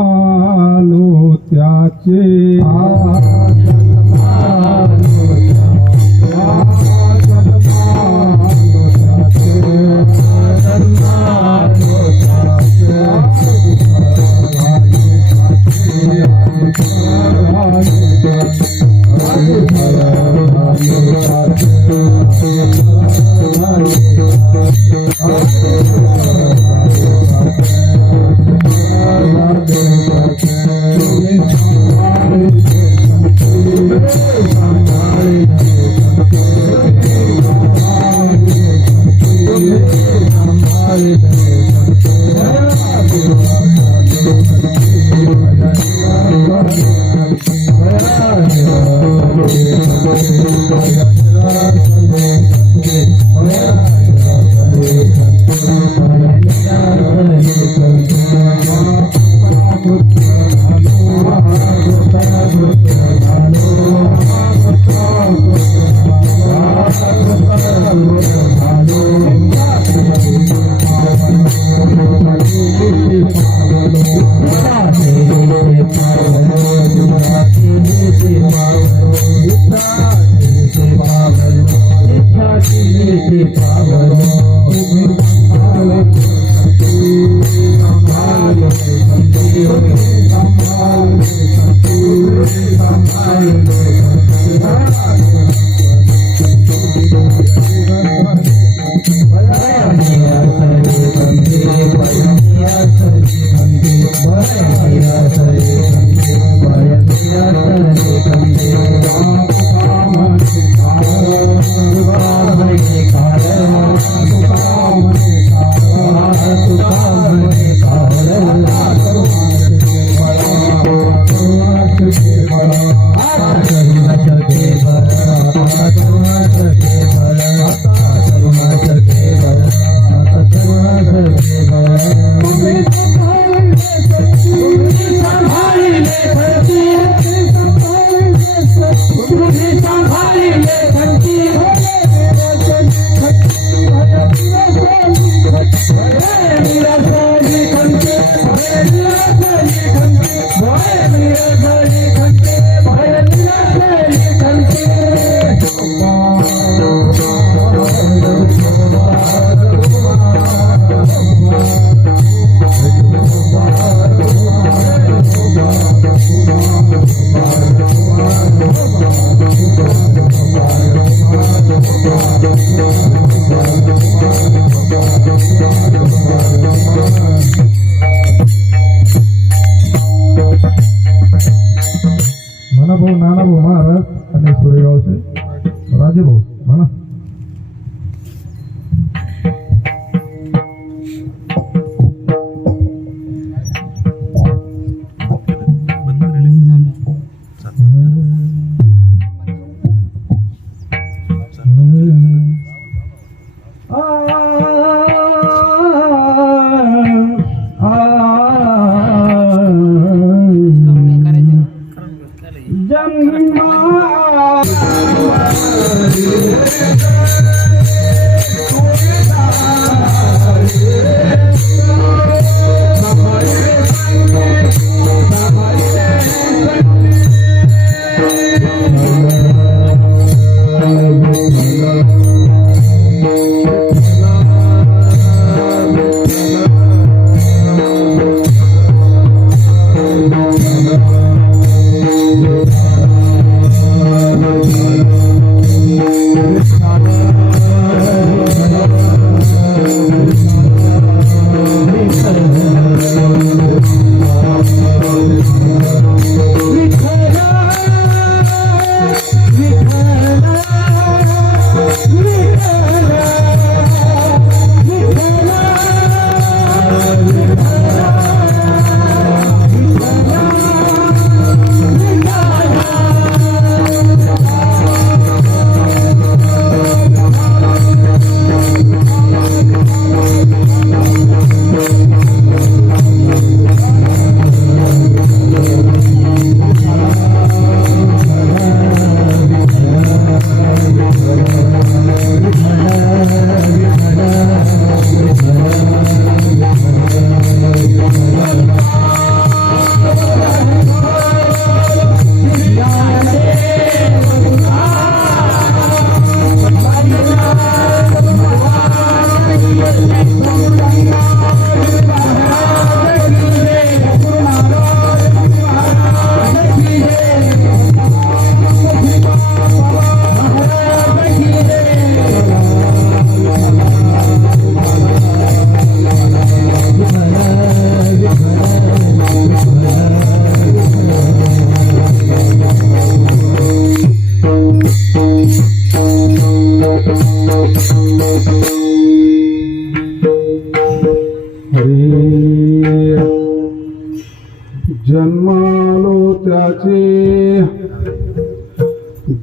जन्मालो त्याचे Thank you. Nanabhau Maharaj आणि सुरेगावचे राजेभाऊ म्हणा.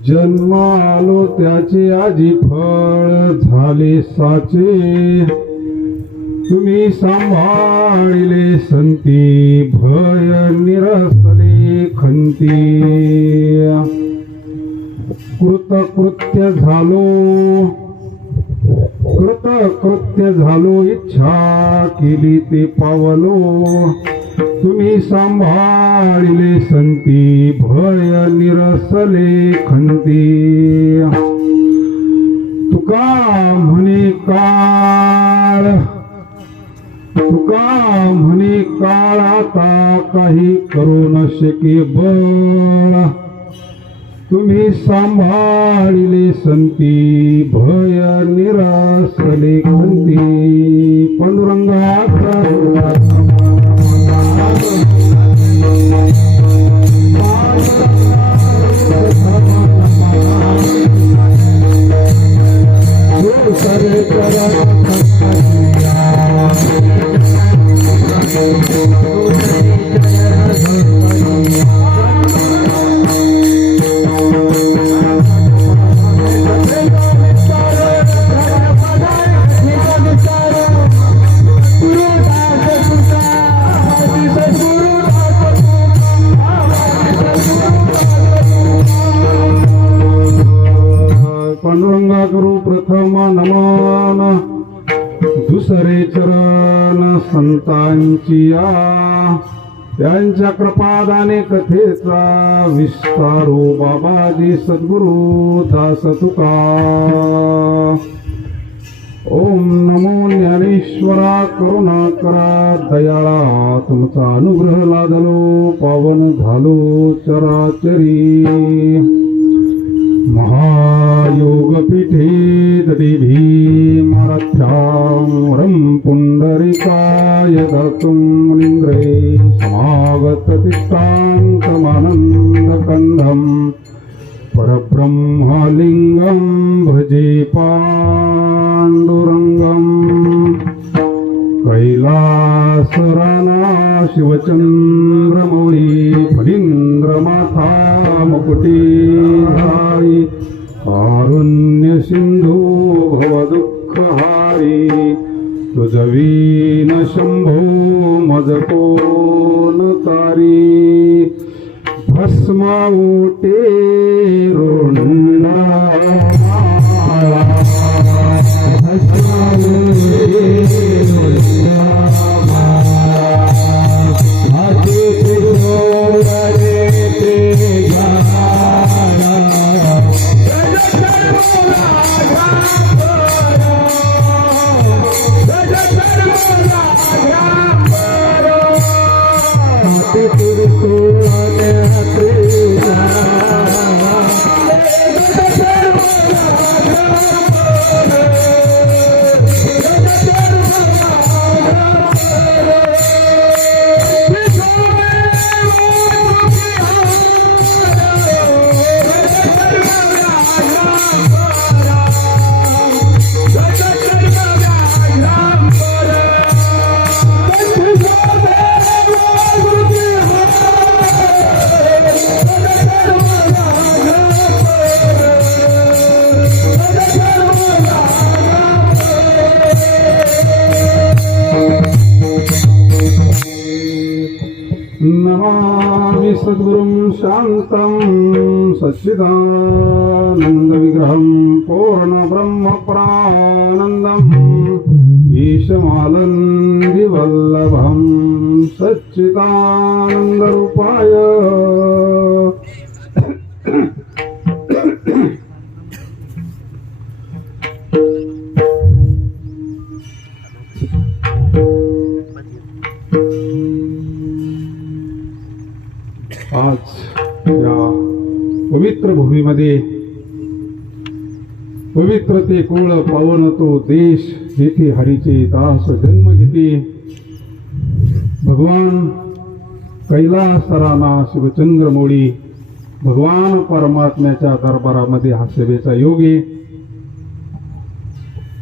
जन्मालो त्याचे आजी फळ झाले साचे, तुम्ही सांभाळिले संती भय निरसले खंती. कृतकृत्य झालो इच्छा केली ते पावलो, तुम्ही सांभाळिले संती भय निरसले खंती. तुका म्हणे काळ काळात आता काही करू न शके बळ तुम्ही सांभाळिले संती भय निरासले खंती पांडुरंगाचा पांडुरंगा करू प्रथम नमन दुसरे चरण संतांची या त्यांच्या कृपादाने कथेचा विस्तारो बाबाजी सद्गुरु दास तुका ओम नमो ज्ञानेश्वरा करुणा करा दयाळा तुमचा अनुग्रह लादलो पावन झालो चराचरी महायोगपीठे ददी भीमरथ्यां पुंडरीकाय दत्तुं मुनीन्द्रे समागततिष्ठान्तमानन्दकन्धं परब्रह्मलिङ्गं भजे पाण्डुरङ्गम् कैलासराना शिवचन्द्रमौळी फणीन्द्रमाथा मुकुटी धारी कारुण्य सिंधू भवदुःखहारी तुझवीन शंभो मज कोण तारी भस्म उटे रोंडाळा भस्म उटे नमामि सद्गुरुं शान्तं सच्चिदानन्दविग्रहं पूर्णब्रह्मपरानन्दम् ईशमानन्दिवल्लभं सच्चिदानन्दरूपाय आज या पवित्र भूमीमध्ये पवित्र ते कुळ पावन तो देश जेथे हरीचे दास जन्म घेते भगवान कैलासराना शिवचंद्रमौळी भगवान परमात्म्याच्या दरबारामध्ये हा सेवेचा योग आहे.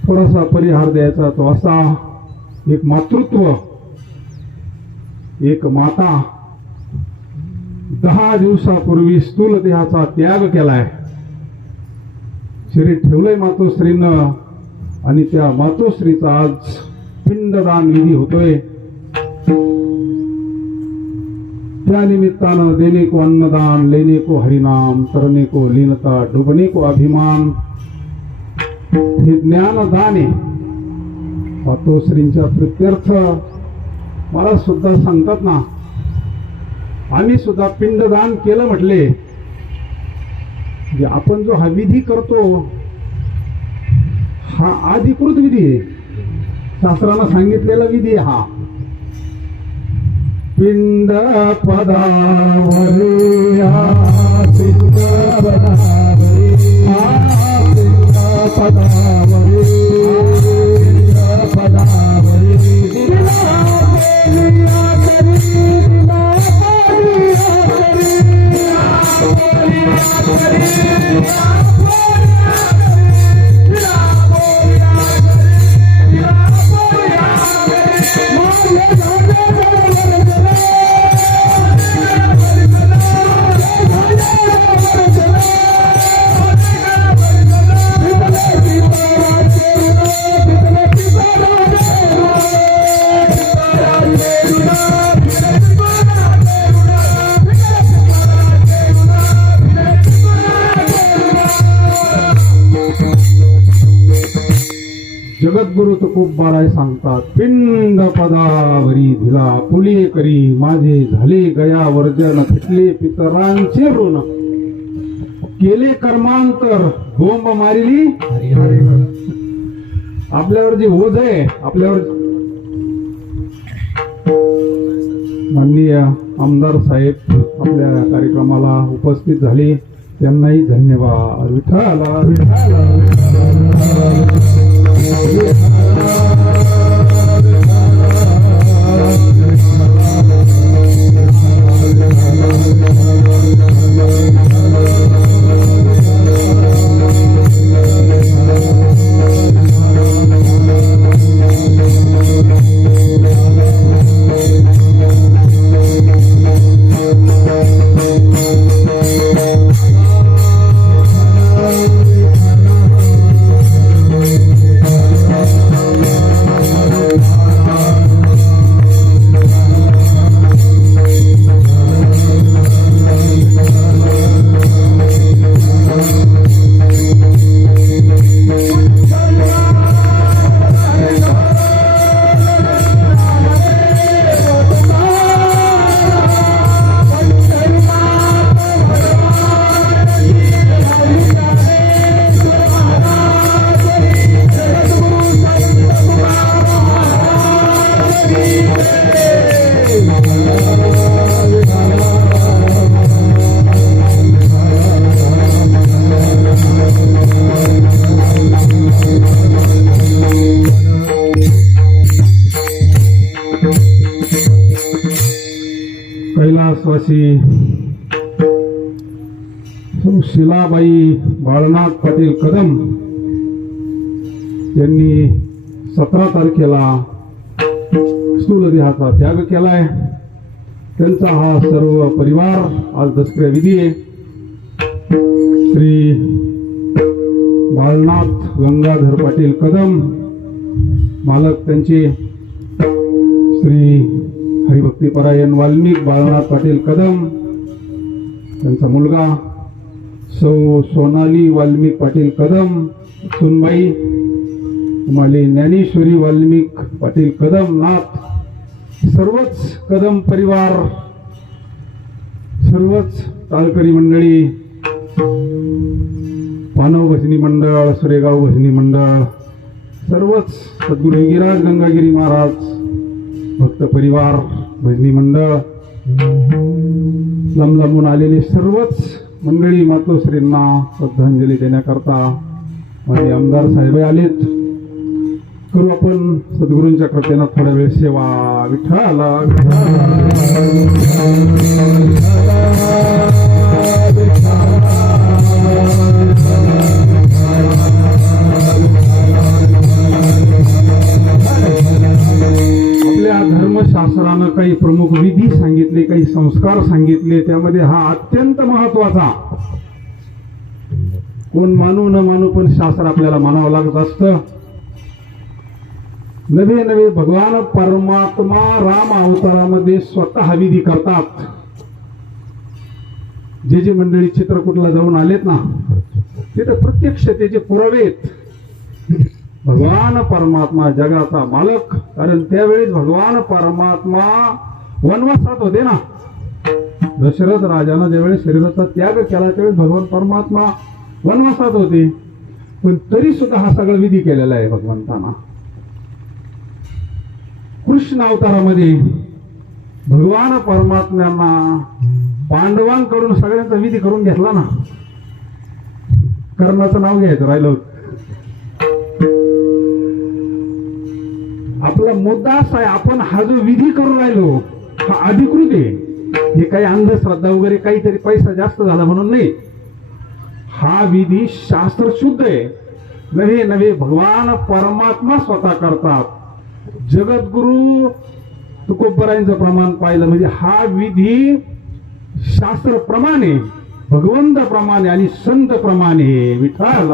थोडासा परिहार द्यायचा तो असा एक मातृत्व एक माता 10 दिवसापूर्वी स्थूल देहाचा त्याग केलाय. शरीर ठेवलंय मातोश्रीनं आणि त्या मातोश्रीचा आज पिंडदान विधी होतोय. त्या निमित्तानं देने को अन्नदान लेने को हरिनाम तरने को लीनता डुबने को अभिमान हे ज्ञानदान आहे. मातोश्रींच्या प्रित्यर्थ मला सुद्धा सांगतात ना, आम्ही सुद्धा पिंडदान केलं म्हटले की आपण जो हा विधी करतो हा अधिकृत विधी आहे, शास्त्रानं सांगितलेला विधी हा. पिंड पदावरी पिंड पदावरी पिंड पदावरी पिंड पदावरी जगद्गुरु तुकोबाराय सांगतात, पिंड पदावरी धिला पुले करी माझे झाले गया वर्जन, फिटले पितरांचे ऋण केले कर्मांतर बोंब मारिली आपल्यावर जे ओझ आहे, आपल्यावर माननीय आमदार साहेब आपल्या कार्यक्रमाला उपस्थित झाले, त्यांनाही धन्यवाद. विठ्ठला कैलासवासी शिलाबाई बाळनाथ पाटील कदम यांनी 17 तारखेला स्थूलदेहाचा त्याग केलाय. त्यांचा हा सर्व परिवार आज दसऱ्या विधी आहे. श्री बाळनाथ गंगाधर पाटील कदम मालक त्यांचे श्री हरिभक्तीपरायण वाल्मिक बाळनाथ पाटील कदम, त्यांचा मुलगा सौ सोनाली वाल्मिक पाटील कदम, सुनबाई माली ज्ञानेश्वरी वाल्मिक पाटील कदम नाथ, सर्वच कदम परिवार, सर्वच तालकरी मंडळी, पानव भजनी मंडळ, सुरेगाव भजनी मंडळ, सर्वच सद्गुरू हिंगिराज गंगागिरी महाराज भक्त परिवार भजनी मंडळ, लांबून आलेले सर्वच मंडळी मातोश्रींना श्रद्धांजली देण्याकरता माझे आमदार साहेब आलेत. करू आपण सद्गुरूंच्या कृपेनं थोडा वेळ सेवा. विठ्ठला धर्मशास्त्रानं काही प्रमुख विधी सांगितले, काही संस्कार सांगितले. त्यामध्ये हा अत्यंत महत्वाचा, कोण मानू न मानू पण शास्त्र आपल्याला मानावं लागत असतं. नवे नवे भगवान परमात्मा राम अवतारामध्ये स्वतः विधी करतात. जे जे मंडळी चित्रकूटला जाऊन आलेत ना, तिथे प्रत्यक्ष त्याचे पुरावे आहेत. भगवान परमात्मा जगाचा मालक, कारण त्यावेळेस भगवान परमात्मा वनवासात होते ना. दशरथ राजानं ज्यावेळेस शरीराचा त्याग केला त्यावेळेस भगवान परमात्मा वनवासात होते, पण तरी सुद्धा हा सगळा विधी केलेला आहे भगवंताना. कृष्ण अवतारामध्ये भगवान परमात्म्यांना पांडवांकडून सगळ्यांचा विधी करून घेतला ना. कर्णाचं नाव घ्यायचं राहिलं होतं. आपला मुद्दा असा आहे, आपण हा जो विधी करून राहिलो हा अधिकृत आहे. हे काही अंधश्रद्धा वगैरे काहीतरी पैसा जास्त झाला म्हणून नाही. हा विधी शास्त्र शुद्ध आहे. नव्हे नव्हे भगवान परमात्मा स्वतः करतात. जगद्गुरु तुकोबरायांचं प्रमाण पाहिलं म्हणजे हा विधी शास्त्र प्रमाणे, भगवंत प्रमाणे आणि संत प्रमाणे. विठ्ठल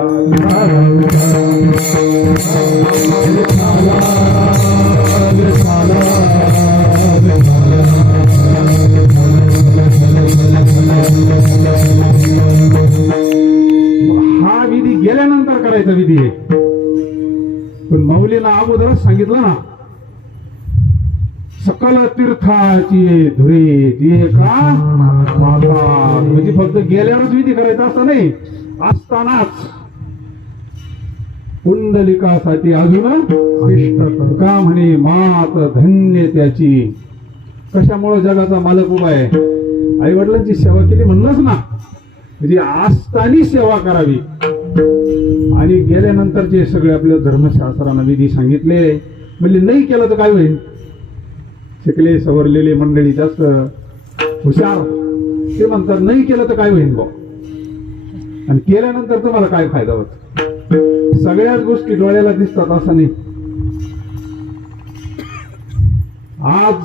हा विधी गेल्यानंतर करायचा विधी आहे. पण मौलीनं अगोदरच सांगितलं ना, सकल तीर्थाची धुरे ती का माता. म्हणजे फक्त गेल्यावरच विधी करायचा असं नाही, असतानाच पुंडलिकासाठी अजून का म्हणे मात धन्य त्याची. कशामुळे जगाचा मालक उभा आहे, आई वडिलांची सेवा केली म्हणूनच ना. म्हणजे असताना सेवा करावी. आणि गेल्यानंतरचे सगळे आपल्या धर्मशास्त्रानं विधी सांगितले. म्हणजे नाही केलं तर काय होईल. शिकले सवरलेले मंडळी जास्त हुशार ते म्हणतात नाही केलं तर काय होईल बा, आणि केल्यानंतर तुम्हाला काय फायदा होतो. सगळ्याच गोष्टी डोळ्याला दिसतात असं नाही. आज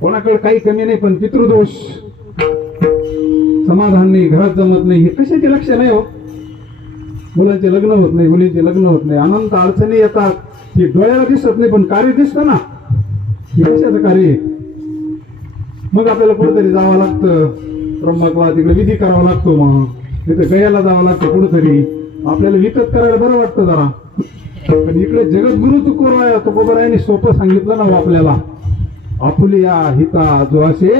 कोणाकडे काही कमी नाही, पण पितृदोष, समाधान नाही, घरात जमत नाही, हे कशाचे लक्ष नाही हो. मुलांचे लग्न होत नाही, मुलींचे लग्न होत नाही, अनंत अडचणी येतात. हे डोळ्याला दिसत नाही पण कार्य दिसतं ना. हे कशाचं कार्य. मग आपल्याला कुठेतरी जावं लागतं त्र्यंबकला, तिकडे विधी करावा लागतो. मग तिथे गयाला जावं लागतं कुठेतरी. आपल्याला विकत करायला बरं वाटतं जरा, पण इकडे जगद्गुरु तुकोबरायांनी सोपं सांगितलं ना आपल्याला. आपुलिया हिता जो असे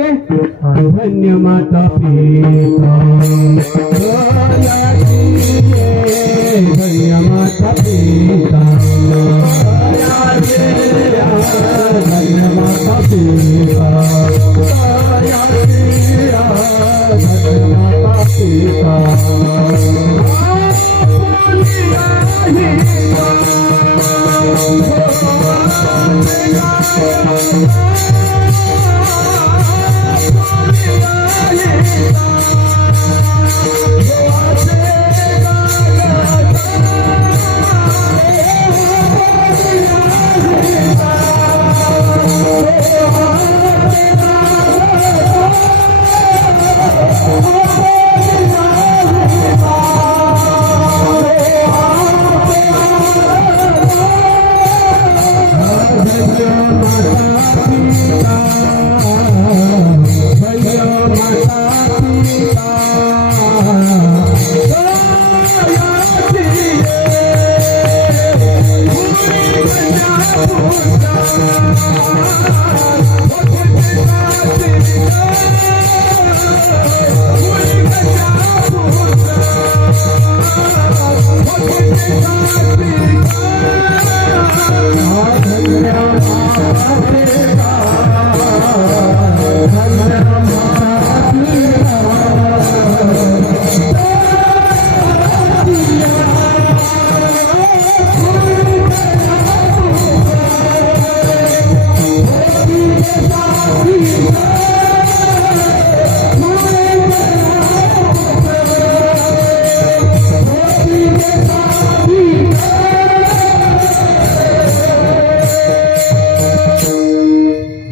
धन्य माता पिता, धन्य माता पिता, धन्य माता पिता, धन्य माता पिता.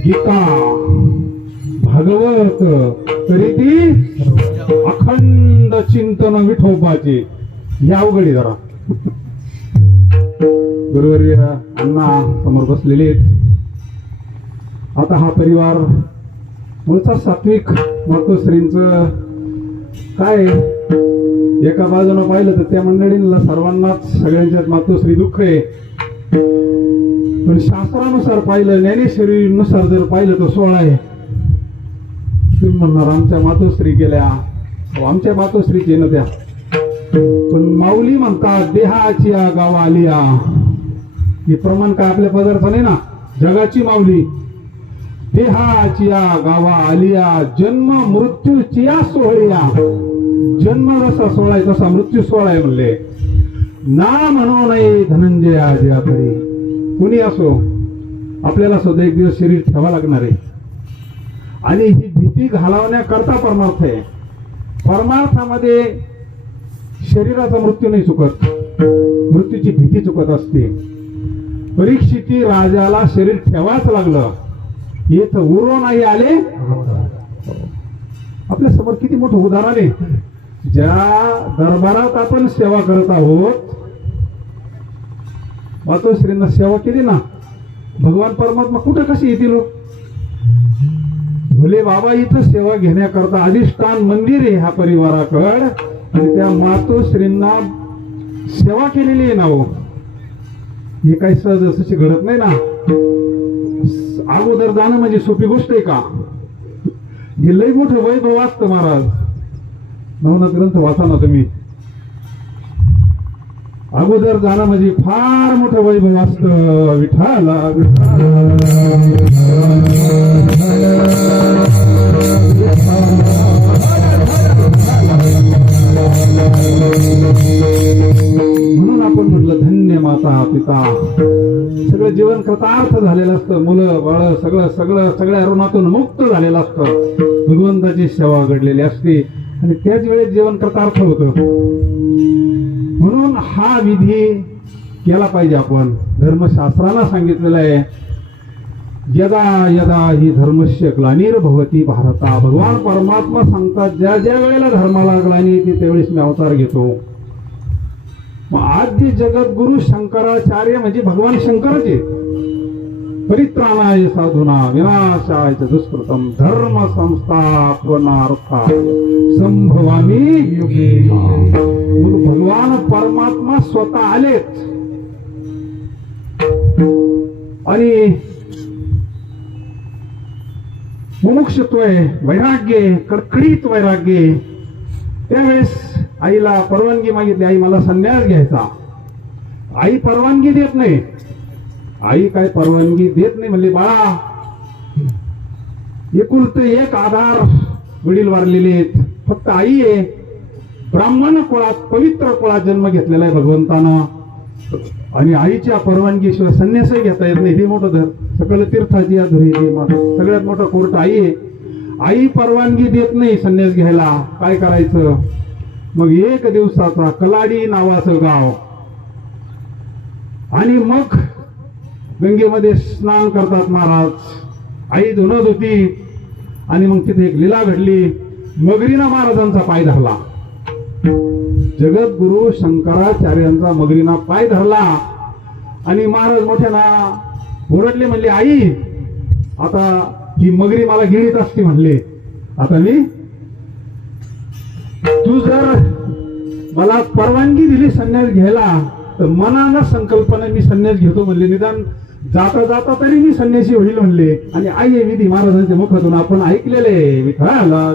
गीता भागवत तरी ती अखंड चिंतन विठोबाचे. या अवघडी जरा गुरुवर्य अण्णा समोर बसलेले आहेत. आता हा परिवार मूळचा सात्विक मातोश्रींचं काय, एका बाजूने पाहिलं तर त्या मंडळींना सर्वांनाच सगळ्यांच्याच मातोश्री दुःख आहे. पण शास्त्रानुसार पाहिलं, ज्ञानेश्वरीनुसार जर पाहिलं तर 16 आहे. तुम्ही म्हणणार आमच्या मातोश्री गेल्या, आमच्या मातोश्रीचे न त्या. पण माऊली म्हणतात देहाची गावा आलिया. हे प्रमाण काय आपल्या पदार्थ नाही ना. जगाची माऊली देहाचिया गावा आलिया जन्म मृत्यूचिया सोहळिया. जन्म जसा सोहळा आहे तसा मृत्यू सोहळा आहे म्हणले. ना म्हणू नये धनंजय आजिया तरी. कुणी असो आपल्याला सुद्धा एक दिवस शरीर ठेवा लागणार आहे. आणि ही भीती घालवण्याकरता परमार्थ आहे. परमार्थामध्ये शरीराचा मृत्यू नाही चुकत, मृत्यूची भीती चुकत असते. परीक्षिती राजाला शरीर ठेवाच लागलं. इथं उरो नाही आले. आपल्या समोर किती मोठं उदाहरण आहे. ज्या दरबारात आपण सेवा करत आहोत, मातोश्रींना सेवा केली ना, भगवान परमात्मा कुठं कशी येतील? भले बाबा इथं सेवा घेण्याकरता अधिष्ठान मंदिर आहे ह्या परिवाराकड, आणि त्या मातोश्रींना सेवा केलेली आहे ना. हो, हे काही सहजासहजी घडत नाही ना. अगोदर जाणं म्हणजे सोपी गोष्ट आहे का? हे लय मोठं वैभव असतं महाराज. नवनाथ ग्रंथ वाचा ना तुम्ही. अगोदर जाणं म्हणजे फार मोठं वैभव असतं. विठाला म्हणून आपण म्हटलं धन्य माता पिता. सगळं जीवन कृतार्थ झालेलं असतं. मुलं बाळ सगळं सगळं सगळ्या ऋणातून मुक्त झालेलं असतं. भगवंताची सेवा घडलेली असते आणि त्याच वेळेस जीवन कृतार्थ होतं. म्हणून हा विधी केला पाहिजे आपण. धर्मशास्त्राला सांगितलेलं आहे, यदा यदा ही धर्मस्य ग्लानिर्भवती भारता. भगवान परमात्मा सांगतात, ज्या ज्या वेळेला धर्माला ग्लानी येते त्यावेळेस मी अवतार घेतो. मग आद्य जगद्गुरु शंकराचार्य म्हणजे भगवान शंकरच आहे. परित्राणाय साधूना विनाशाय च दुष्कृतम धर्म संस्थापनार्थाय संभवामी युगे. मग भगवान परमात्मा स्वतः आलेच आणि मुमुक्षत्व आहे, वैराग्य आहे, कडकडीत वैराग्य आहे. त्यावेळेस आईला परवानगी मागितली, आई मला संन्यास घ्यायचा. आई परवानगी देत नाही. आई काय परवानगी देत नाही. म्हणली, बाळा एकुलते एक आधार, वडील वारलेले आहेत, फक्त आई आहे. ब्राह्मण कुळात पवित्र कुळात जन्म घेतलेला आहे भगवंतानं, आणि आईच्या परवानगीशिवाय संन्यासही घेता येत नाही. हे मोठं धर सकल तीर्थाची अधुरी सगळ्यात मोठं कोर्ट आई आहे. आई परवानगी देत नाही संन्यास घ्यायला. काय करायचं? मग एक दिवसाचा कलाडी नावाचं गाव, आणि मग गंगेमध्ये स्नान करतात महाराज. आई धुणत होती आणि मग तिथे एक लीला घडली. मगरीनं महाराजांचा पाय धरला. जगद्गुरु शंकराचार्यांचा मगरीना पाय धरला आणि महाराज मोठ्याना ओरडले. म्हणले, आई आता ही मगरी मला गिळीत असते. म्हणले, आता मी तू जर मला परवानगी दिली संन्यास घ्यायला तर मनानं संकल्पना मी संन्यास घेतो. म्हणले, निदान जाता जाता तरी मी संन्यासी होईल म्हणले. आणि आई हे विधी महाराजांच्या मुखातून आपण ऐकलेले. विठ्ठला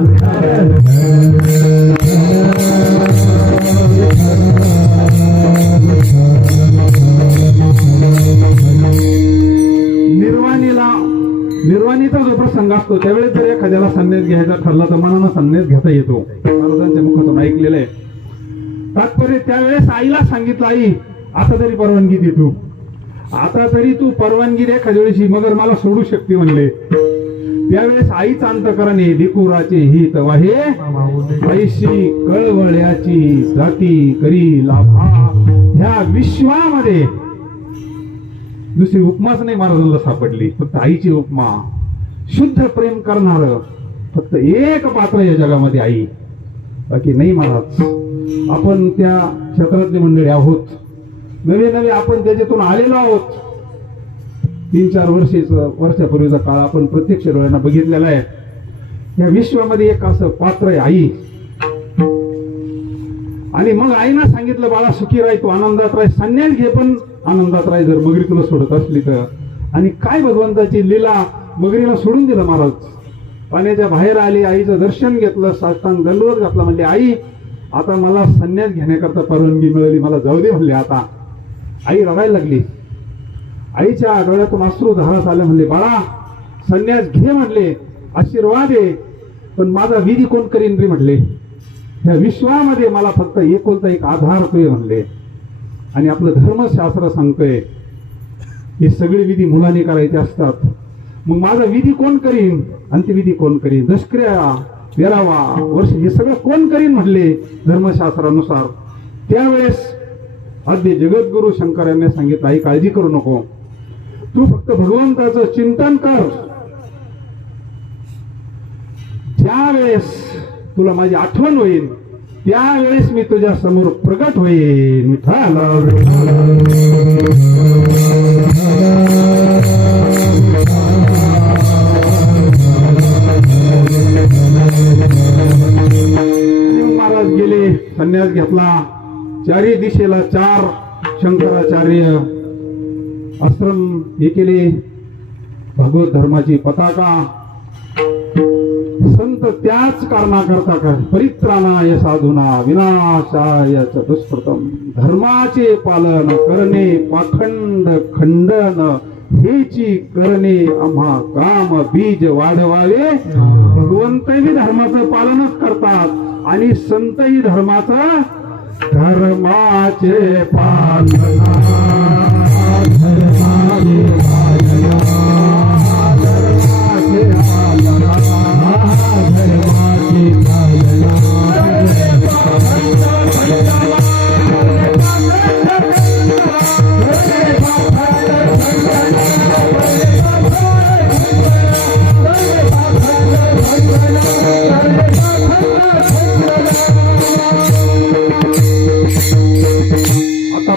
निर्वाणीचा जो प्रसंग असतो त्यावेळेस जर एखाद्याला संन्यास घ्यायचा ठरला तर मनानं संन्यास घेता येतो. महाराजांच्या मुखातून ऐकलेलं आहे. तात्पर्य त्यावेळेस आईला सांगितलं, आई आता तरी परवानगी दे तू, आता तरी तू परवानगी दे. एखाद्या वेळेस मगर मला सोडू शकते म्हणले. त्यावेळेस आईच अंतकरणे भिकुराचे हित वाहे ऐशी कळवळ्याची जाती करी लाभा. ह्या विश्वामध्ये दुसरी उपमाच नाही महाराजांना सापडली, फक्त आईची उपमा. शुद्ध प्रेम करणार फक्त एक पात्र या जगामध्ये आई, बाकी नाही महाराज. आपण त्या क्षेत्रातली मंडळी आहोत, नवे नवे आपण त्याच्यातून आलेलो आहोत. 3-4 वर्षापूर्वीचा काळ आपण प्रत्यक्ष डोळ्यांना बघितलेला आहे. या विश्वामध्ये एक असं पात्र आहे आई. आणि मग आईनं सांगितलं, बाळा सुखी राह, तू आनंदात राह, संन्यास घे पण आनंदात राह जर मगरी तुला सोडत असली तर. आणि काय भगवंताची लीला, मगरीला सोडून दिलं महाराज. पाण्याच्या बाहेर आली, आईचं दर्शन घेतलं, साष्टांग दंडवत घातला. म्हणले, आई आता मला संन्यास घेण्याकरता परवानगी मिळाली, मला जाऊ दे म्हणले. आता आई रडायला लागली. आईच्या डोळ्यातून अश्रू धारास आले. म्हणले, बाळा संन्यास घे म्हणले, आशीर्वाद आहे, पण माझा विधी कोण करीन रे म्हटले. या विश्वामध्ये मला फक्त एकुलता एक आधार तू म्हणले. आणि आपलं धर्मशास्त्र सांगतोय हे सगळे विधी मुलांनी करायचे असतात. मग माझा विधी कोण करीन, अंत्यविधी कोण करीन, दशक्रिया, 13वा वर्ष हे सगळं कोण करीन म्हटले धर्मशास्त्रानुसार. त्यावेळेस आद्य जगद्गुरु शंकरांनी सांगितलं, आई काळजी करू नको, तू फक्त भगवंताचं चिंतन कर. ज्यावेळेस तुला माझी आठवण होईल त्यावेळेस मी तुझ्या समोर प्रगट होईल. विठ्ठल महाराज गेले, संन्यास घेतला. चारी दिशेला 4 शंकराचार्य आश्रम हे केले. भगवत धर्माची पताका संत त्याच कारणाकरता कर, परित्राणाय साधूना विनाशाय च दुष्कृतम. धर्माचे पालन करणे, पाखंड खंडन हेची करणे आम्हा काम बीज वाढवावे. भगवंतही धर्माचं पालनच करतात आणि संतही धर्माचं धर्माचे पालन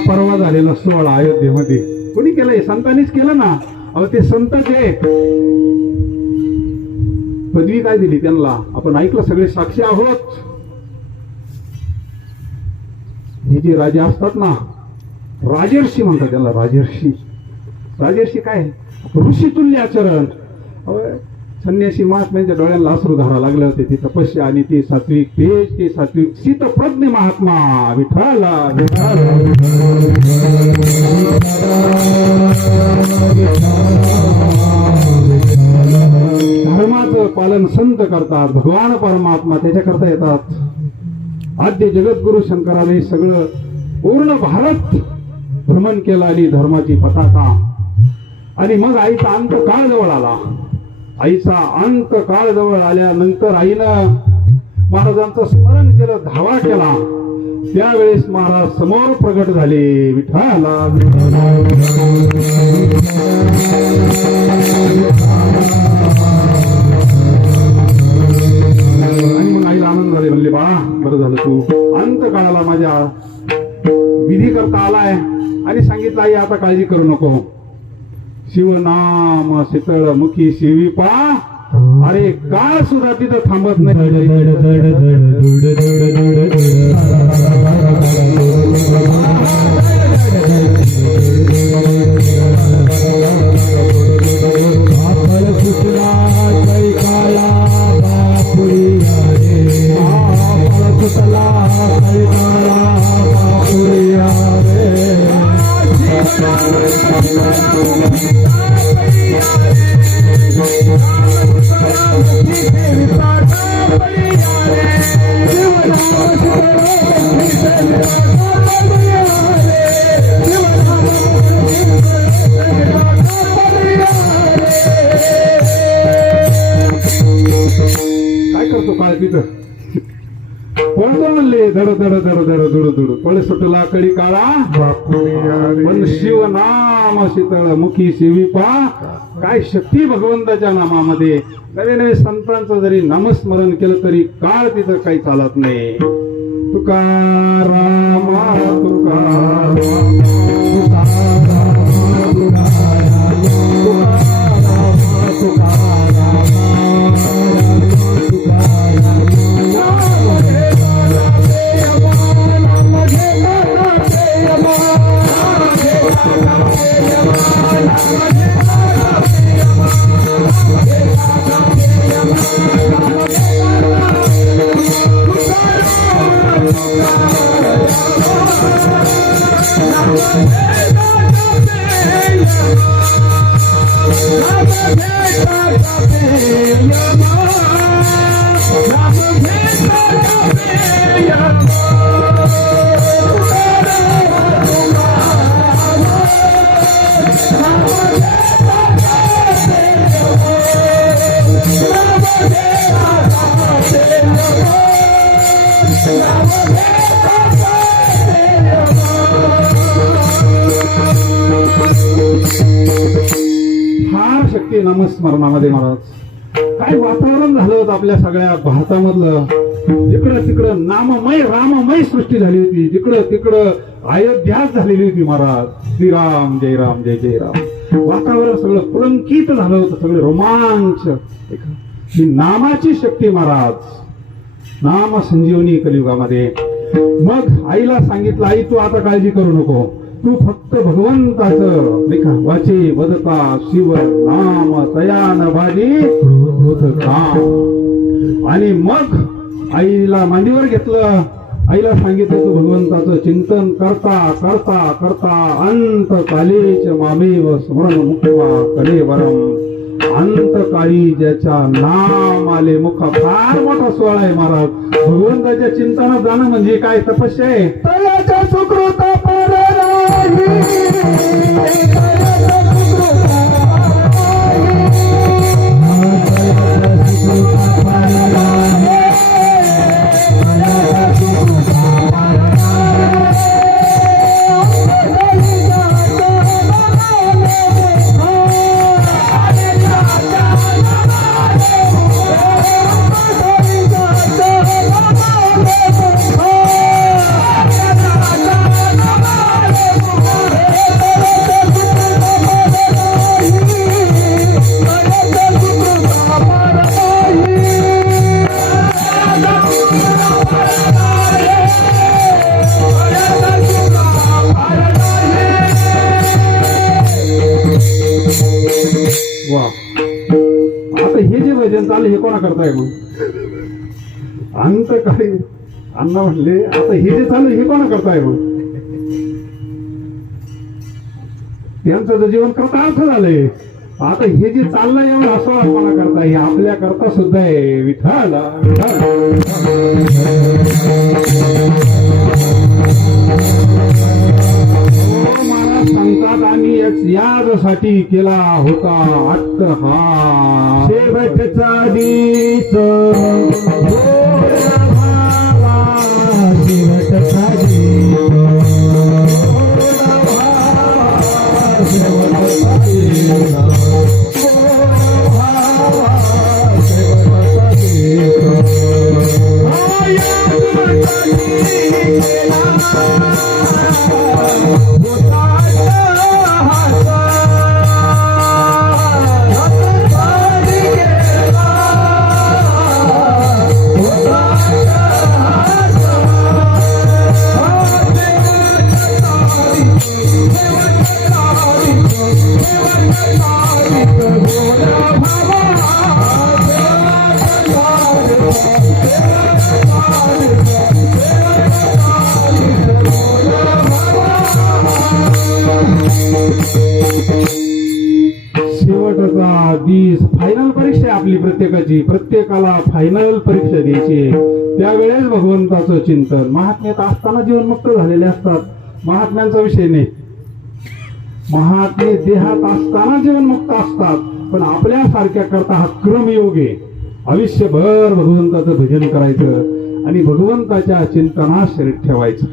परवा झालेला सोहळा अयोध्येमध्ये कोणी केलंय, संतांनीच केलं ना. अहो ते संत जे पदवी काय दिली त्यांना आपण ऐकलं, सगळे साक्षी आहोत. हे जे राजे असतात ना, राजर्षी म्हणतात त्यांना, राजर्षी. राजर्षी काय, ऋषितुल्य आचरण. संन्यासी महात्म्यांच्या डोळ्यांना अश्रू धारा लागले होते. ती तपस्या आणि ते सात्विक तेज, ते सात्विक शीतप्रज्ञ महात्मा. विठ्ठल धर्माचं पालन संत करतात, भगवान परमात्मा त्याच्याकरता येतात. आद्य जगद्गुरु शंकराने सगळं पूर्ण भारत भ्रमण केलं आणि धर्माची पताका. आणि मग आईचा अंत काळ जवळ आला. आईचा अंत काळ जवळ आल्यानंतर आईनं महाराजांचं स्मरण केलं, धावा केला. त्यावेळेस महाराज समोर प्रगट झाले. विठ्ठल आणि मग आईला आनंद झाले. म्हणले, बा बरं झालं तू अंत काळाला माझ्या विधी करता आलाय. आणि सांगितलं, आई आता काळजी करू नको, शिवनाम शीतळ मुखी शिवीपा. अरे काळ सुद्धा तिथं थांबत नाही. काय करतो काळ तिथं पळतो म्हणले, धड धड धड धड धुड धुड पळे सुटला कडी काळा. पण शिवनाम शीतळ मुखी शिवीपा. काय शक्ती भगवंताच्या नामामध्ये. नवे नवे संतांचं जरी नामस्मरण केलं तरी काळ तिथं काही चालत नाही. तुकाराम तुकाराम Hey, फार शक्ती नामस्मरणामध्ये महाराज. काय वातावरण झालं होतं आपल्या सगळ्या भारतामधलं. जिकडं तिकडं नाममय राममय सृष्टी झाली होती. जिकडं तिकडं अयोध्याच झालेली होती महाराज. श्रीराम जय राम जय जय राम. वातावरण सगळं पुलंकित झालं होतं. सगळे रोमांच. ही नामाची शक्ती महाराज. नाम संजीवनी कलियुगामध्ये. मग आईला सांगितलं, आई तू आता काळजी करू नको, तू फक्त भगवंताचं वाचे वदता शिव नाम तयान भाजी काम. आणि मग आईला मांडीवर घेतलं. आईला सांगितलं तू भगवंताचं चिंतन करता करता करता अंत कालेच मामेव स्मरण मुक्त्वा कलेवरम. अंतकाळी ज्याच्या नाम आले मुख. फार मोठा सोहळा आहे महाराज. भगवंताच्या चिंतनात जाणं म्हणजे काय तपस्या आहे. तयाच्या सुकृत आता हे जे भजन चालले हे कोणा करताय मग? अंत काय अण्णा म्हणले, आता हे जे चालू हे कोणा करताय मग? त्यांचं तर जीवन कृतार्थ झालंय. आता हे जे चाललंय एवढं असं कोणा करताय? हे आपल्या करता सुद्धा आहे. विठ्ठल महाराज सांगतात, आम्ही यासाठी केला होता अट्टहास. शेवटचा दिस शेवटचा शेवटचा दिस. फायनल परीक्षा आपली प्रत्येकाची. प्रत्येकाला फायनल परीक्षा द्यायची. त्यावेळेस भगवंताचं चिंतन. महात्म्यात असताना जीवनमुक्त झालेले असतात. महात्म्यांचा विषय नाही. महात्मे देहात असताना जीवनमुक्त असतात. पण आपल्या सारख्या करता हा क्रमयोग आहे. आयुष्यभर भगवंताचं भजन करायचं आणि भगवंताच्या चिंतनात शरीर ठेवायचं.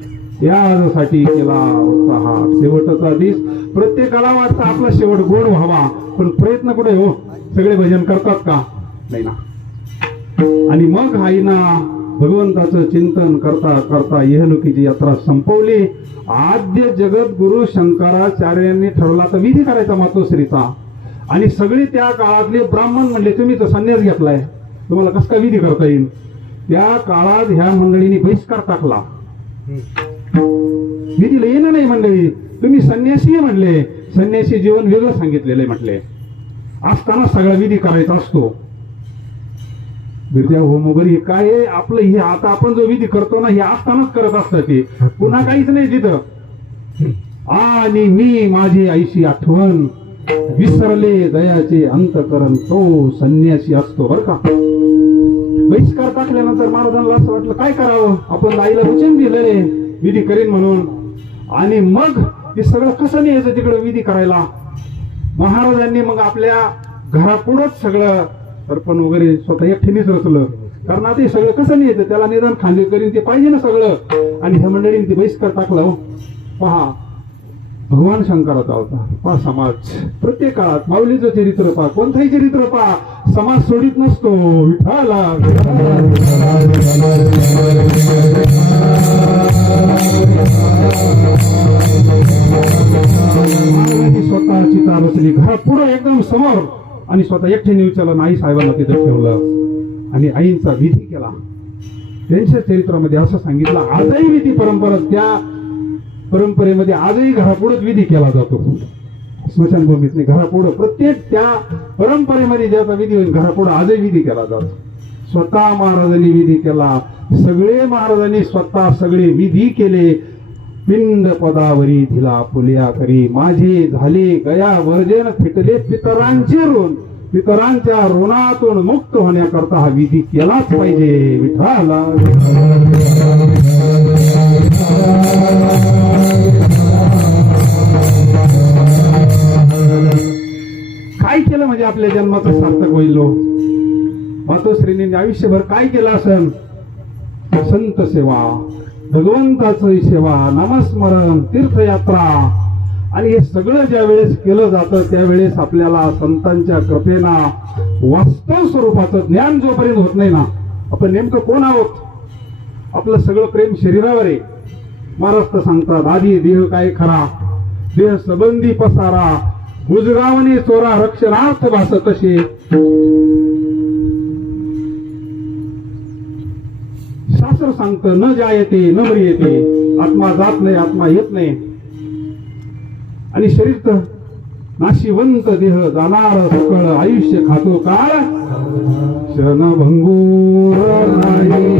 यासाठी केला होता हा शेवटचा दिस. प्रत्येकाला वाटतं आपला शेवट गोड व्हावा, पण प्रयत्न कुठे हो? सगळे भजन करतात का? नाही ना. आणि मग आईना भगवंताचं चिंतन करता करता इहलोकीची यात्रा संपवली. आद्य जगत गुरु शंकराचार्यांनी ठरवला तर विधी करायचा मातोश्रीचा. आणि सगळे त्या काळातले ब्राह्मण म्हणले, तुम्ही तर संन्यास घेतलाय, तुम्हाला कसं काय विधी करता येईल? त्या काळात ह्या मंडळींनी बहिष्कार टाकला. विधीला येणं नाही मंडळी. तुम्ही संन्यासी म्हणले, संन्यासी जीवन वेगळं सांगितलेलं म्हटले. असताना सगळा विधी करायचा असतो. विद्या होम वगैरे काय आहे आपलं? हे आता आपण जो विधी करतो ना, हे असतानाच करत असतं. ते पुन्हा काहीच नाही तिथं. आणि मी माझी आईची आठवण विसरले दयाचे अंतकरण, तो संन्यासी असतो बरं का. बहिष्कार टाकल्यानंतर महाराजांना असं वाटलं काय करावं, आपण आईला वचन दिलंय विधी करीन म्हणून. आणि मग हे सगळं कसं न्यायचं तिकडे विधी करायला? महाराजांनी मग आपल्या घरापुढंच सगळं तर्पण वगैरे स्वतः एकटीनेच रचलं. कारण आता हे सगळं कसं नाही येतं, त्याला निदान खांदे करीन ते पाहिजे ना सगळं. आणि ह्या मंडळीने ते बहिष्कार टाकला. हो पहा, भगवान शंकराचा होता पहा समाज. प्रत्येक काळात माऊलीचं चरित्र पहा, कोणताही चरित्र पहा, समाज सोडित नसतो. विठाला स्वतः चिता बसली घरात पुढं एकदम समोर, आणि स्वतः एकट्याने विचारलं, आई साहेबांना तिथं ठेवलं आणि आईंचा विधी केला. त्यांच्या चरित्रामध्ये असं सांगितलं, आजही विधी परंपरा, त्या परंपरेमध्ये आजही घरापुढंच विधी केला जातो. स्मशानभूमीत नाही, घरापुढं प्रत्येक त्या परंपरेमध्ये ज्याचा विधी होईल घरापुढं आजही विधी केला जातो. स्वतः महाराजांनी विधी केला, सगळे महाराजांनी स्वतः सगळे विधी केले. पिंड पदावरी धिला फुलिया करी, माझे झाले गया वर्जन, फिटले पितरांचे ऋण, पितरांच्या ऋणातून मुक्त होण्याकरता हा विधी केलाच पाहिजे. विठाला काय केलं म्हणजे आपल्या जन्माचं सार्थक होईल. मातोश्रींनी आयुष्यभर काय केलं असेल? संत सेवा, भगवंताची सेवा, नामस्मरण, तीर्थयात्रा, आणि हे सगळं ज्या वेळेस केलं जातं त्यावेळेस आपल्याला संतांच्या कृपेना वास्तव स्वरूपाचं ज्ञान जोपर्यंत होत नाही ना, आपण नेमकं कोण आहोत, आपलं सगळं प्रेम शरीरावर आहे. महाराज तर सांगतात, आधी देह काय खरा, देह संबंधी पसारा, उजगावणे चोरा रक्षणार्थ भास कसे. शास्त्र सांगतं, न जायते न मरियते, आत्मा जात नाही, आत्मा येत नाही. आणि शरीर तर नाशिवंत, देह जाणार सकळ, आयुष्य खातो काळ क्षणभंगूर नाही.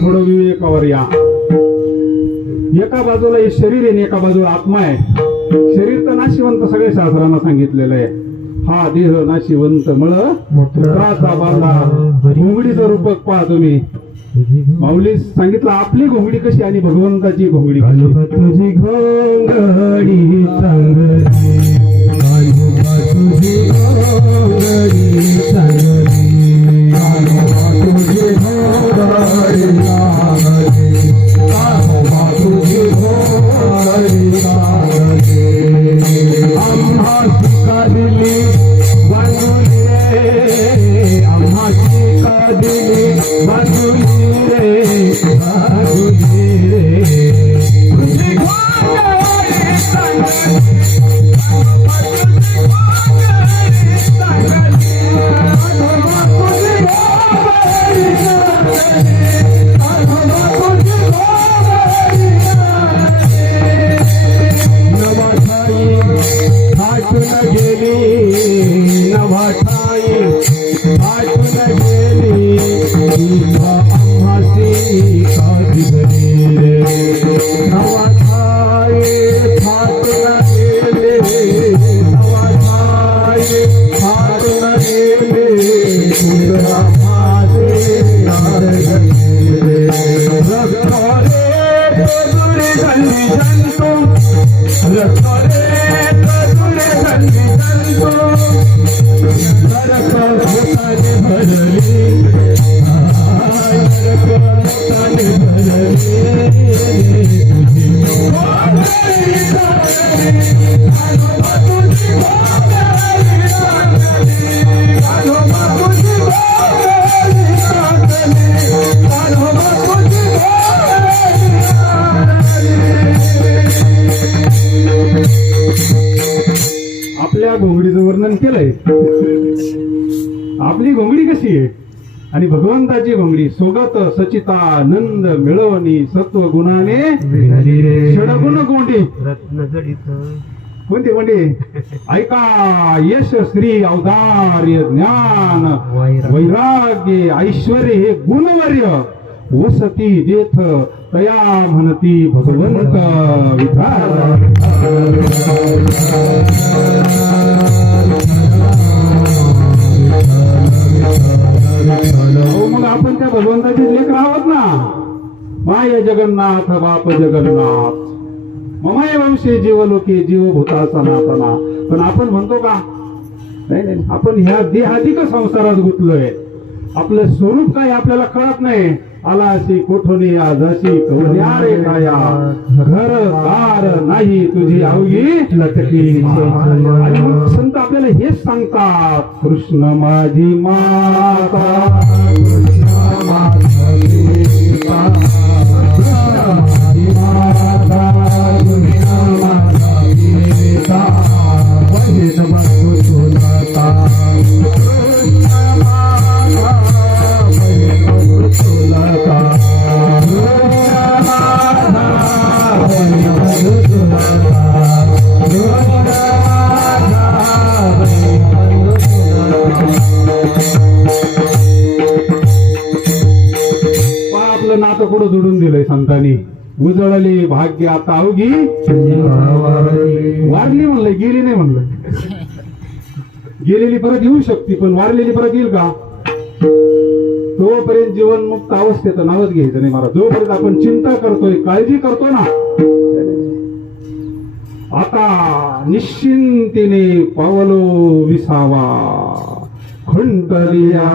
थोडं विवेकावर या. एका बाजूला हे शरीर आहे, एका बाजूला आत्मा आहे. शरीर तर नाशिवंत, सगळे शास्त्रांना सांगितलेलं आहे. हा देह नाशिवंत, मळ मूत्राचा बांधा, घोंगडीचं रूपक पहा तुम्ही. माऊली सांगितलं आपली घोंगडी कशी आणि भगवंताची घोंगडी कशी. तुझी घोंगडी चांगली, तुझी घोंगडी चांगली, तुझी घोंगडी चांगली, तुझी घोंगडी चांगली. आम्हा शिका दिली बांधुली रे, आम्हा शिका दिली बांधुली रे, बांधुली रे. तुझी घोंगडी चांगली, गेली आम्हासी केलंय. आपली घोंगडी कशी आहे आणि भगवंताची घोंगडी सोगत सचितानंद मिळवणी सत्व गुणाने षडगुण गोंडी कोणती कोणती ऐका यश श्री औदार्य ज्ञान वैराग्य ऐश्वर्य हे गुणवर्य वसती जेथ तया म्हणती भगवंत विठाल. मग आपण त्या भगवंताचे लेख आहोत ना. माय जगन्नाथ बाप जगन्नाथ ममाय वंशे जीवलोके जीवभूता सनातना. पण आपण म्हणतो का नाही, आपण ह्या देहाधिक संसारात गुंतलोय. आपलं स्वरूप काय आपल्याला कळत नाही. आलाशी कोठोनी जशी कवल्या रे काया घर दार नाही तुझी अवघी लटकी. आणि मग संत आपल्याला हेच सांगतात कृष्ण माझी माता कृष्ण माझी आपलं नातं कुठं जोडून दिलंय संतांनी. उजळली भाग्य आता अवघी वारली म्हणलं, गेली नाही म्हणलं. गेलेली परत येऊ शकते पण वारलेली परत येईल का. तोपर्यंत जीवनमुक्त अवस्थेचं नावच घ्यायचं नाही मला. जोपर्यंत आपण चिंता करतोय काळजी करतो ना आता निश्चिंतीने पावलो विसावा खुंटलिया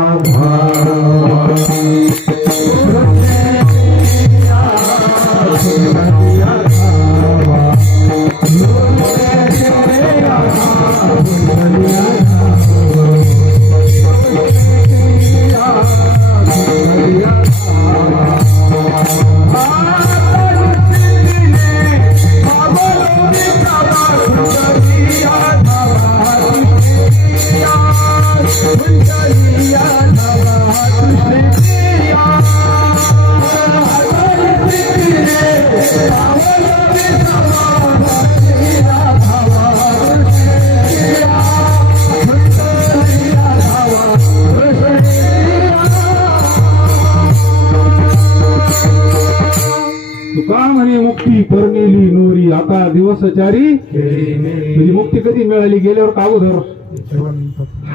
तुका म्हणे मुक्ती परनेली नोरी आता दिवसचारी. तुझी मुक्ती कधी मिळाली गेल्यावर का अगोदर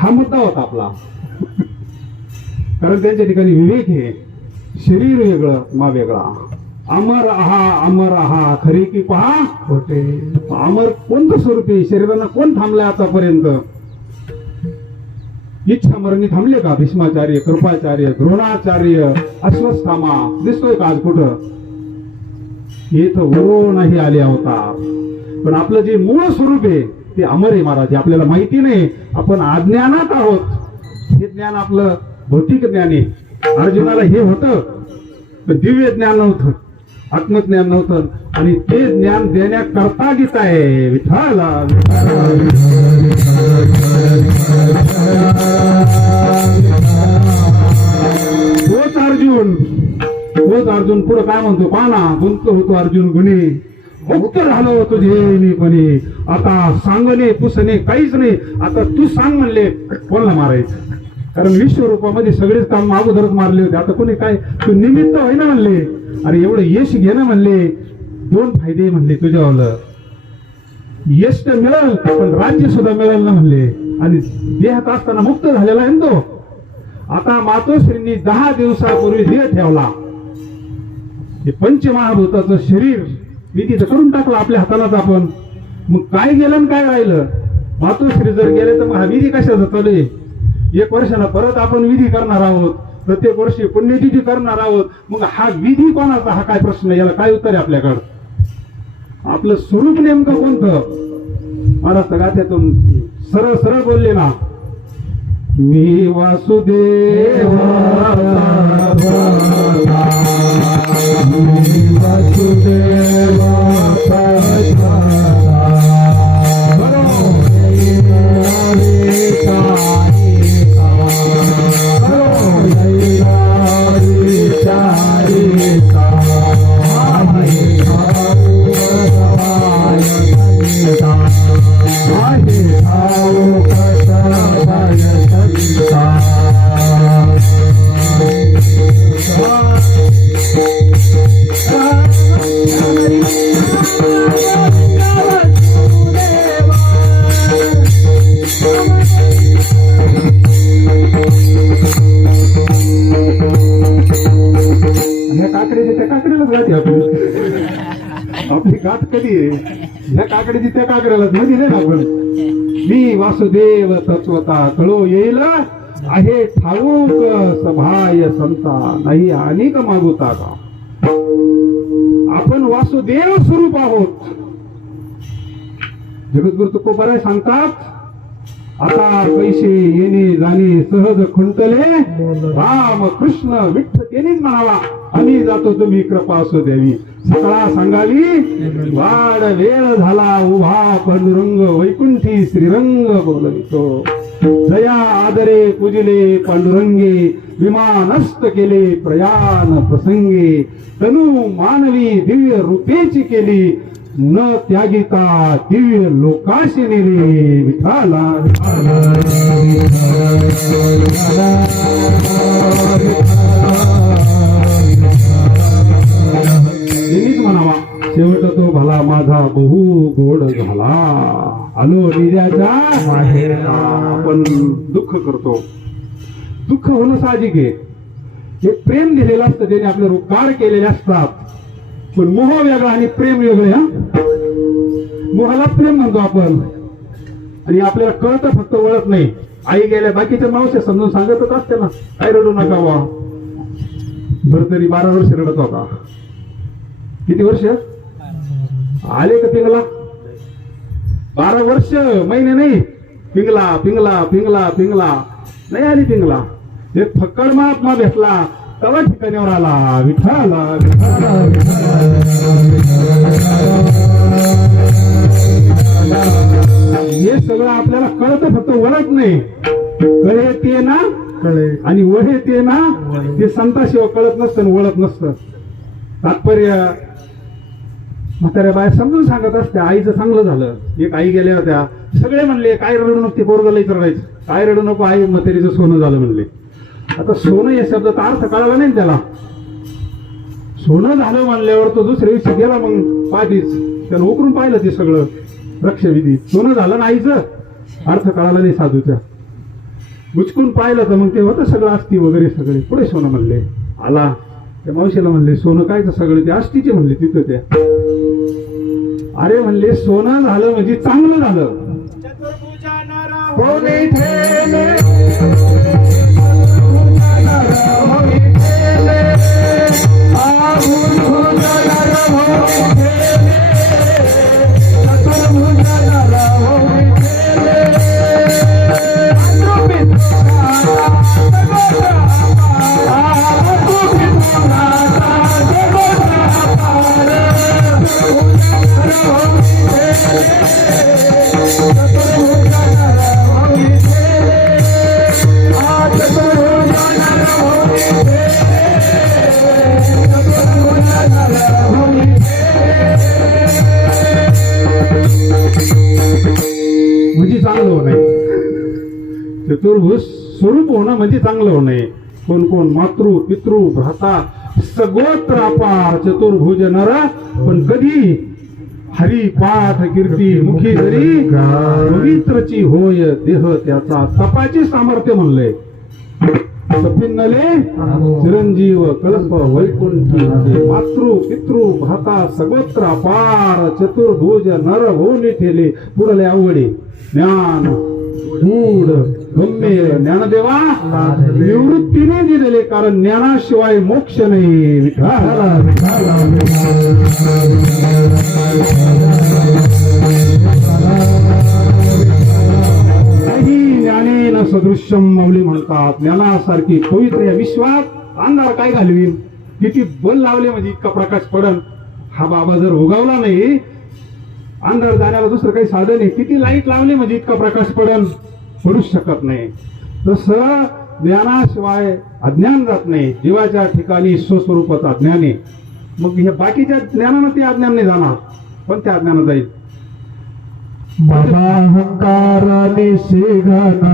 हा मुद्दा होता आपला. कारण त्यांच्या ठिकाणी विवेक हे शरीर वेगळं मा वेगळा. अमर आहा खरी की पहा होते. अमर कोणतं स्वरूप आहे. शरीरानं कोण थांबलंय आतापर्यंत. इच्छा मरणी थांबले का. भीष्माचार्य कृपाचार्य द्रोणाचार्य अश्वस्थामा दिसतोय का आज कुठं. हे तर वरूनही आले अवतार. पण आपलं जे मूळ स्वरूप आहे ते अमर आहे महाराज. आपल्याला माहिती नाही. आपण अज्ञानात आहोत. हे ज्ञान आपलं भौतिक ज्ञान आहे. अर्जुनाला हे होतं पण दिव्य ज्ञान नव्हतं, आत्मज्ञान नव्हतं. आणि ते ज्ञान देण्याकरता गीता आहे. विठ्ठला तोच अर्जुन पुढे काय म्हणतो पाना. गुंत होतो अर्जुन गुन्हे मुक्त झालो तुझे पणे. आता सांगणे पुसणे काहीच नाही. आता तू सांग म्हणले कोणाला मारायचं. कारण विश्वरूपामध्ये सगळेच काम अगोदरच मारले होते. आता कोणी काय तू निमित्त होईना म्हणले. अरे एवढं यश घेणं म्हणले. दोन फायदे म्हणले तुझ्यावालं. यश तर मिळेल पण राज्य सुद्धा मिळेल ना म्हणले. आणि देहात असताना मुक्त झालेला आहे तो. आता मातोश्रींनी 10 दिवसापूर्वी देह ठेवला. हे पंचमहाभूताचं शरीर विधी तर करून टाकलं आपल्या हातालाच आपण. मग काय गेलं आणि काय राहिलं. मातोश्री जर गेले तर मग हा विधी कशाचा चालू आहे. 1 वर्षाला परत आपण विधी करणार आहोत. प्रत्येक वर्षी पुण्यतिथी करणार आहोत. मग हा विधी कोणाचा हा काय प्रश्न. याला काय उत्तर आहे आपल्याकडं. आपलं स्वरूप नेमकं कोणतं. महाराज गाथ्यातून सरळ सरळ बोलले ना. मी वासुदेव वासुदेव ह्या काकड्याची त्या काकड्यालाच गाठी आपली गाठ कधी आहे ह्या काकड्याची त्या काकड्यालाच म्हणजे नाही ना आपण मी वासुदेव तत्वता कळो येईल आहे ठाऊक सभाय संता नाही अनेक मागुता का आपण वासुदेव स्वरूप आहोत. जगद्गुरु तुकोबाराय सांगतात आता पैसे येणे जाणे सहज खुंटले राम कृष्ण विठ्ठल तेनेच म्हणावा आम्ही जातो तुम्ही कृपा असू द्यावी. सकाळ सांगावी वाड वेळ झाला उभा पांडुरंग वैकुंठी श्रीरंग बोलवितो दया आदरे पूजिले पांडुरंगे विमानस्त केले प्रयाण प्रसंगे तनु मानवी दिव्य रूपेची केली न त्यागिता दिव्य लोकाशी नेले विठाला. नेहमीच म्हणावा शेवट तो भला माझा बहु गोड झाला आलो निजाच्या माहेरला. आपण दुःख करतो दुःख होणं साहजिक आहे. हे प्रेम दिलेलं असतं त्याने आपले उपकार केलेले असतात पण मोह वेगळा आणि प्रेम वेगळे. हा मोहाला प्रेम म्हणतो आपण आणि आपल्याला कळतं फक्त ओळख नाही. आई गेल्या बाकीच्या मावश्या समजून सांगतच असते ना काय रडू नका वा. बरं तरी 12 वर्ष रडत होता. किती वर्ष आले का पिंगला 12 वर्ष महिने नाही पिंगला पिंगला पिंगला पिंगला नाही आली पिंगला. एक फक्कड महात्मा भेटला तवा ठिकाणीवर आला विठाला. हे सगळं आपल्याला कळतं फक्त ओळख नाही. कळे ते ना कळे आणि वहे ते ना ते संताशिवाय कळत नसतं ओळख नसतं. तात्पर्य म्हाताऱ्या बाया समजून सांगत असत्या आईचं चांगलं झालं. एक आई गेल्या होत्या सगळे म्हणले काय रडू नको ते पोरगं लई रडायचं काय रडू नको आई म्हातारीचं सोनं झालं म्हणले. आता सोनं या शब्दाचा अर्थ कळाला नाही त्याला. सोनं झालं म्हणल्यावर तो दुसऱ्या दिवशी गेला मग पाठीच त्यानं उकरून पाहिलं ते सगळं रक्षविधी सोनं झालं ना आईचं अर्थ कळाला नाही साधूच्या. गुचकून पाहिलं तर मग ते होतं सगळं अस्थी वगैरे सगळे पुढे सोनं म्हणले. आला त्या मावशीला म्हणले सोनं काय तर सगळे ते आष्टीचे म्हणले तिथं त्या. अरे म्हणले सोनं झालं म्हणजे चांगलं झालं. म्हणजे चांगलं होणं चतुर्भुज स्वरूप होणं म्हणजे चांगलं होणं. कोण कोण मातृ पितृ भ्राता सगोत्र अपार चतुर्भुज नर पण कधी हरी पाठ कीर्ती मुखी जरी पवित्रची होय देह त्याचा तपाची सामर्थ्य म्हणलंय. सपिन्नले चिरंजीव कल्प वैकुंठी मातृ पितृ भ्राता सगोत्र अपार चतुर्भुज नर होऊन ठेले पुढले आवडे ज्ञान गूढ गम्य ज्ञानदेवा निवृत्तीने दिलेले कारण ज्ञानाशिवाय मोक्ष नाही. ज्ञानेन सदृश्यम माऊली म्हणतात. ज्ञानासारखी पवित्र या विश्वात अंधार काय घालवीन. किती बल लावले म्हणजे इतका प्रकाश पडन. हा बाबा जर उगावला नाही अंधार जाण्याला दुसरं काही साधन आहे. किती लाईट लावले म्हणजे इतका प्रकाश पडन पडूच शकत नाही. तसं ज्ञानाशिवाय अज्ञान जात नाही. जीवाच्या ठिकाणी स्वस्वरूपाचं अज्ञान आहे. मग हे बाकीच्या ज्ञानानं ते अज्ञान नाही जाणार पण त्या अज्ञानात जाईल. अहंकाराने शिवनाथ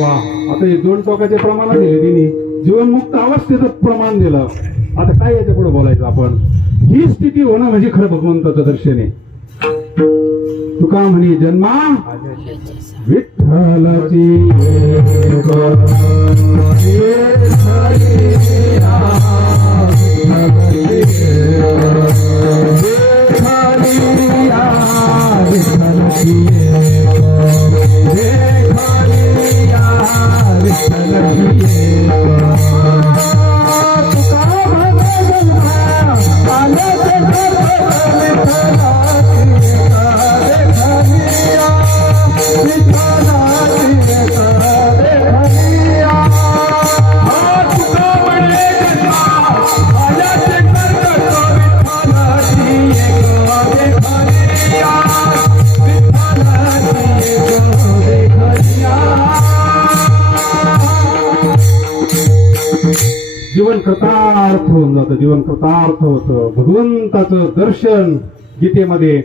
वा, आता हे दोन टोकाचे प्रमाण दिले तिने, जीवनमुक्त अवस्थेचं प्रमाण दिलं. आता काय याच्या पुढे बोलायचं आपण? ही स्थिती होणं म्हणजे खरं भगवंताचं दर्शन आहे. तुका म्हणे जन्मा विठ्ठलाची जीवन कृतार्थ होऊन जातं, जीवन कृतार्थ होतं. भगवंताचं दर्शन गीतेमध्ये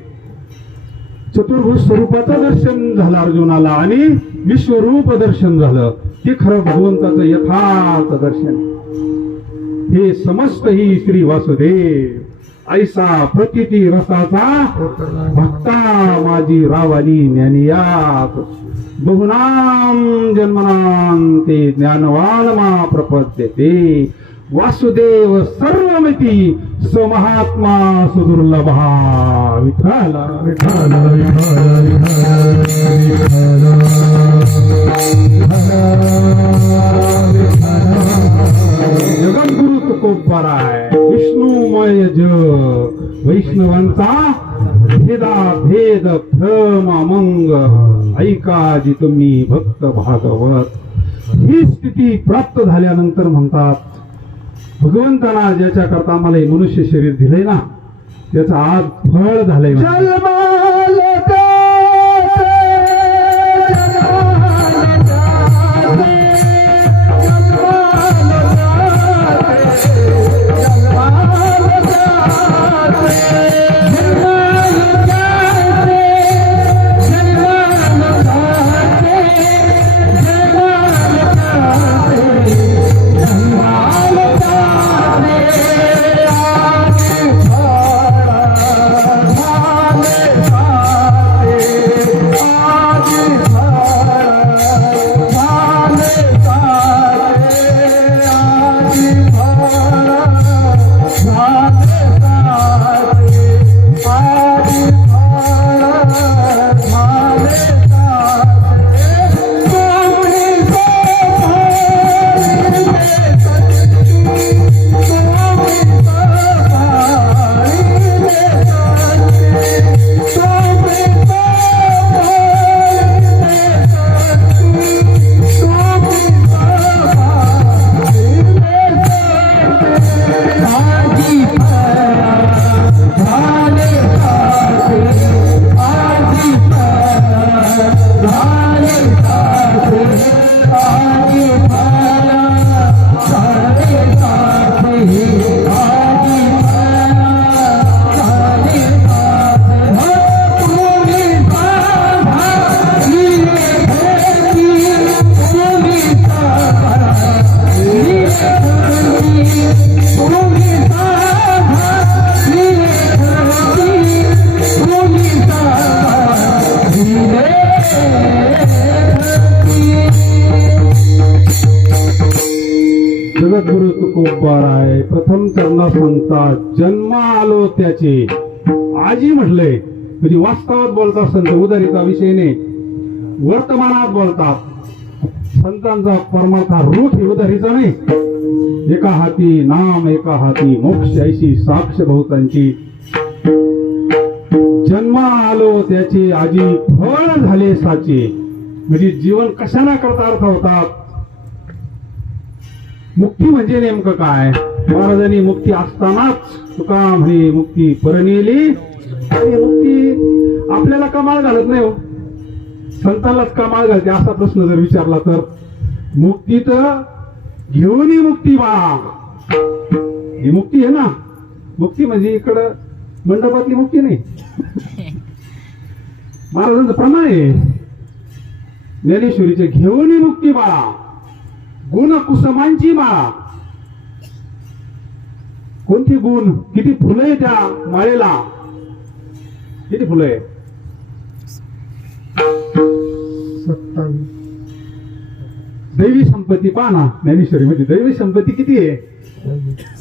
चतुर्भुज स्वरूपाचं दर्शन झालं अर्जुनाला आणि विश्वरूप दर्शन झालं. ते खरं भगवंताचं यथार्थ दर्शन. हे समस्त ही श्री वासुदेव ऐसा प्रतीती रसाचा भक्ता माझी रावाली ज्ञानियात बहुनाम जन्मनाम ते ज्ञानवान मा प्रपद्यते वासुदेव सर्वमिती समहात्मा सुदुर्लभा. विठ्ठल विठ्ठल जगद्गुरु तुकोबाराय विष्णुमय जग वैष्णवांचा भेदा भेद भ्रम मंग ऐका जी तुम्ही भक्त भागवत. ही स्थिती प्राप्त झाल्यानंतर म्हणतात भगवंताना ज्याच्या करता मला हे मनुष्य शरीर दिलंय ना त्याचं आज फळ झालंय. जगद्गुरु तुकोबाराय प्रथम चरणा सांगतात जन्म आलो त्याचे आजी म्हटलंय. म्हणजे वास्तवात बोलतात संत उदारीचा विषय नाही, वर्तमानात बोलतात. संतांचा परमार्था रूप हे उदारीचा नाही. एका हाती नाम एका हाती मोक्ष ऐशी साक्ष बहुतांची. जन्म आलो त्याचे आजी फळ झाले साचे. म्हणजे जीवन कशाला करता अर्थ होतात. मुक्ती म्हणजे नेमकं काय? महाराजांनी मुक्ती असतानाच तुका म्हणे मुक्ती परनेली. आणि मुक्ती आपल्याला कमाल घालत नाही हो, संतांनाच कमाल घालते असा प्रश्न जर विचारला तर. मुक्ती तर घेऊनही मुक्ती माग ही मुक्ती आहे ना. मुक्ती म्हणजे इकडं मंडपातली मुक्ती नाही, महाराजांचं प्रमाण आहे. ज्ञानेश्वरीचे घेऊन मुक्ती बाळा गुण कुसुमांची माळा. कोणती गुण, किती फुलं आहे त्या माळेला, किती फुलं आहे? 27. दैवी संपत्ती पहा ना, ज्ञानेश्वरी मध्ये दैवी संपत्ती किती आहे?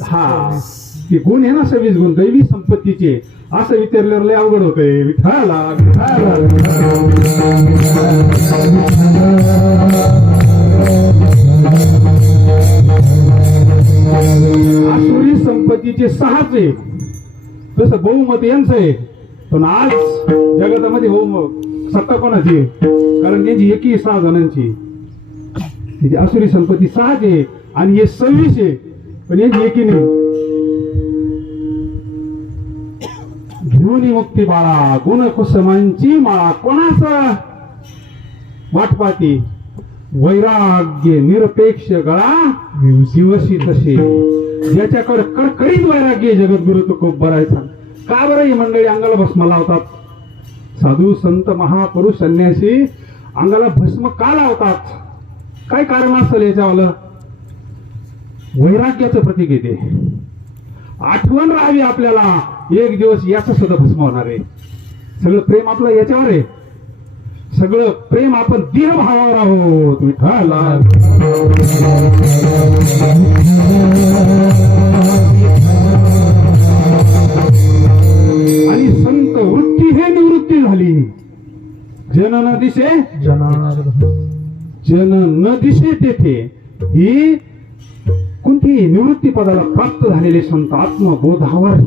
हा, ती गुण आहे ना 26 गुण दैवी संपत्तीचे. असं विचारल्यावर लय अवघड होतंय. विठाला आसुरी संपत्तीचे 6च आहे, तसं बहुमत यांचं आहे. पण आज जगतामध्ये सत्ता कोणाची? कारण त्यांची एकी 6 जणांची. त्याची आसुरी संपत्ती 6 आहे आणि हे 26 आहे, पण यांची एकी नाही. घेऊन मुक्ती बाळा गुण कुसुमांची माळा. कोणाचं वाट पाहती? वैराग्य निरपेक्ष गळा दिवसी तसे. ज्याच्याकडे कडकडीत वैराग्य जगद्गुरु तुकोबरायचा. का बरं ही मंडळी अंगाला भस्म लावतात? साधू संत महापुरुष संन्यासी अंगाला भस्म का लावतात? काय कारण असेल याच्यावालं? वैराग्याचं प्रतीक येते. आठवण राहावी आपल्याला, एक दिवस याचं सुद्धा भस्म होणार आहे. सगळं प्रेम आपलं याच्यावर आहे. सगळं प्रेम आपण देहभावावर आहोत. विठाला आणि संत वृत्ती हे निवृत्ती झाली. जन न दिसे जन न दिसे तेथे ही कोणती निवृत्ती पदाला प्राप्त झालेले संत आत्मबोधावर.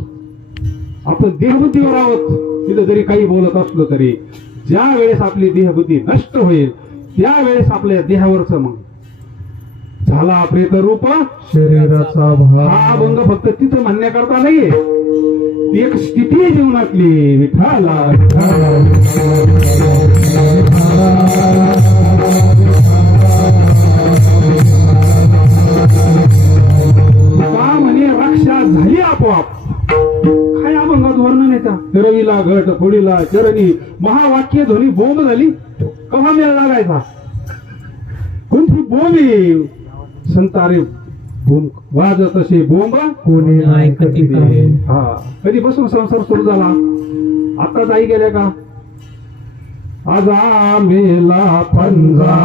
आपण देहबुद्धीवर आहोत. तिथं जरी काही बोलत असलो तरी ज्या वेळेस आपली देहबुद्धी नष्ट होईल त्यावेळेस आपल्या देहावरच मग झाला प्रेत रूप शरीराचा भाग. हा अभंग फक्त तिथं म्हणण्याकरता नाहीये, ती एक स्थिती आहे जीवनातली. विठाला का म्हणे रक्षा झाली आपोआप. काय अभंगात वर्णन येतं? रवीला घट फोडीला चरणी महावाक्य ध्वनी बोंब झाली. कवा मेळ लागायचा? कोणती बोंब? संतारे बोंब वाजत असे बोंब कोणी नाही कधी काय. हा, कधीपासून संसार सुरू झाला? आताच आई गेल्या का? आज मेला पंजा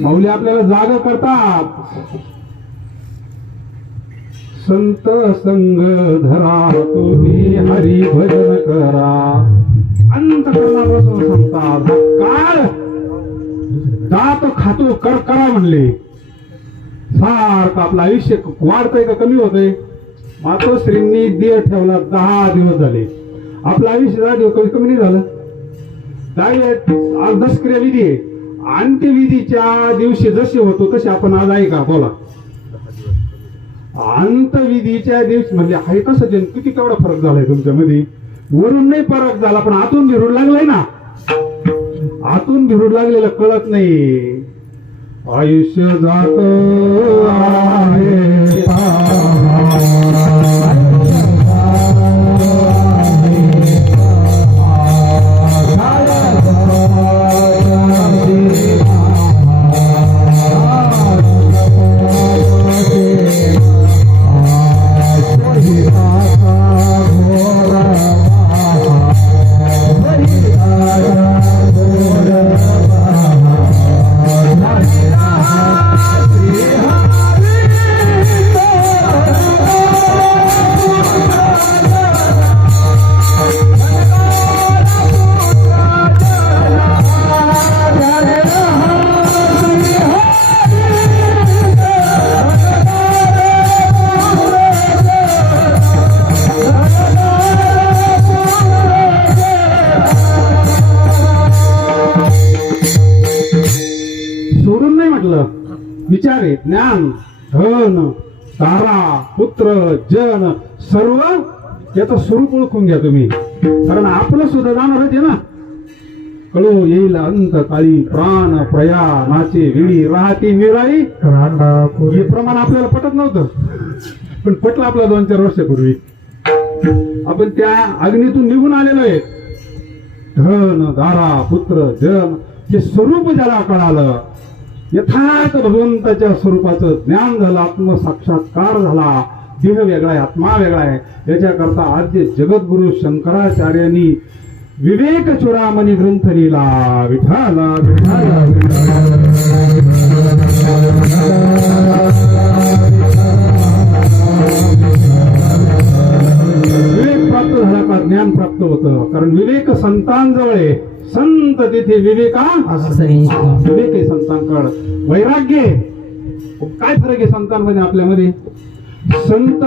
माऊली आपल्याला जाग करतात. संत संग धरा तुम्ही हरी भजन करा. अंतकरणापासून सांगतात. काळ दात खातो कर करा म्हणले. सारखं आपलं आयुष्य वाढतंय का कमी होतंय? मातोश्रींनी देह ठेवला 10 दिवस झाले. आपलं आयुष्य 10 दिवस कमी नाही झालं. आज 10 क्रिया विधी आहे. अंत्यविधीच्या दिवशी जसे होतो तसे आपण आज आहे का? बोला. अंतविधीच्या दिवशी म्हणजे आहे तसं जन किती केवढा फरक झालाय तुमच्यामध्ये? वरून नाही फरक झाला पण आतून भिरूड लागलाय ना. आतून भिरूड लागलेलं कळत नाही. आयुष्य जात आहे श्री हरी सांगितलं विचार आहे, ज्ञान, धन, तारा, पुत्र, जन, सर्व याचं स्वरूप ओळखून घ्या तुम्ही. कारण आपलं सुद्धा जाणारच आहे ना. कळो येईल अंत काळी प्राण प्रया नाचे विडी राहती मिराई. हे प्रमाण आपल्याला पटत नव्हतं, पण पटलं आपला 2-4 वर्षापूर्वी. आपण त्या अग्नीतून निघून आलेलो आहे. धन, दारा, पुत्र, जन हे स्वरूप ज्याला कळालं, यथार्थ भगवंताच्या स्वरूपाचं ज्ञान झालं, आत्मसाक्षात्कार झाला, देह वेगळा आहे, आत्मा वेगळा आहे. याच्याकरता आद्य जगद्गुरु शंकराचार्यांनी विवेक चूडामणी ग्रंथ लिहिला. विठाला विठाला विवेक प्राप्त झाला का ज्ञान प्राप्त होतं. कारण विवेक संतांजवळ आहे. संत तिथे विवेका विवेक आहे संतांकडे. वैराग्य काय फरक आहे संतांमध्ये आपल्यामध्ये. संत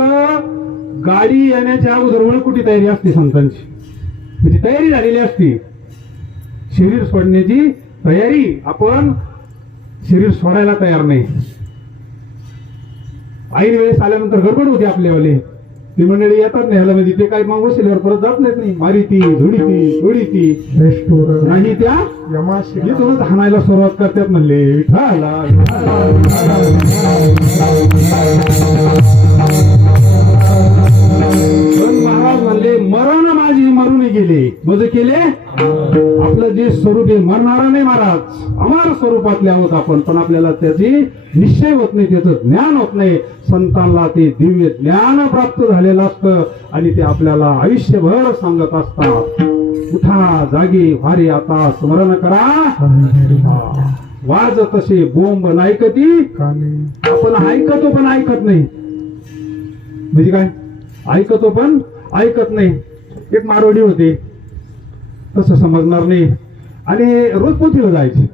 गाडी येण्याच्या अगोदर वळकुटी तयारी असते संतांची, म्हणजे तयारी झालेली असते. शरीर सोडण्याची तयारी, आपण शरीर सोडायला तयार नाही. ऐन वेळेस आल्यानंतर गडबड होती आपल्यावाले. ती मंडळी येतात नाही ह्याला, म्हणजे ते काय मग वशिल्यावर परत जात नाहीत. नाही मारिती झुडीती उडीती नाही, त्या इथूनच हाणायला सुरुवात करतात. म्हणले विठाला महाराज म्हणले मरण माझी मरून गेले. मज केले आपलं जे स्वरूप आहे मरणारा नाही महाराज, अमर स्वरूपातले आहोत आपण. पण आपल्याला त्याची निश्चय होत नाही, त्याचं ज्ञान होत नाही. संतांना ते दिव्य ज्ञान प्राप्त झालेलं असतं आणि ते आपल्याला आयुष्यभर सांगत असतात. उठा जागी भारी आता स्मरण करा. वाज तसे बोंब नायकती. आपण ऐकतो पण ऐकत नाही. म्हणजे काय, ऐकतो पण ऐकत नाही. एक मारवाडी होते, तसं समजणार नाही, आणि रोज पोथीला जायचे.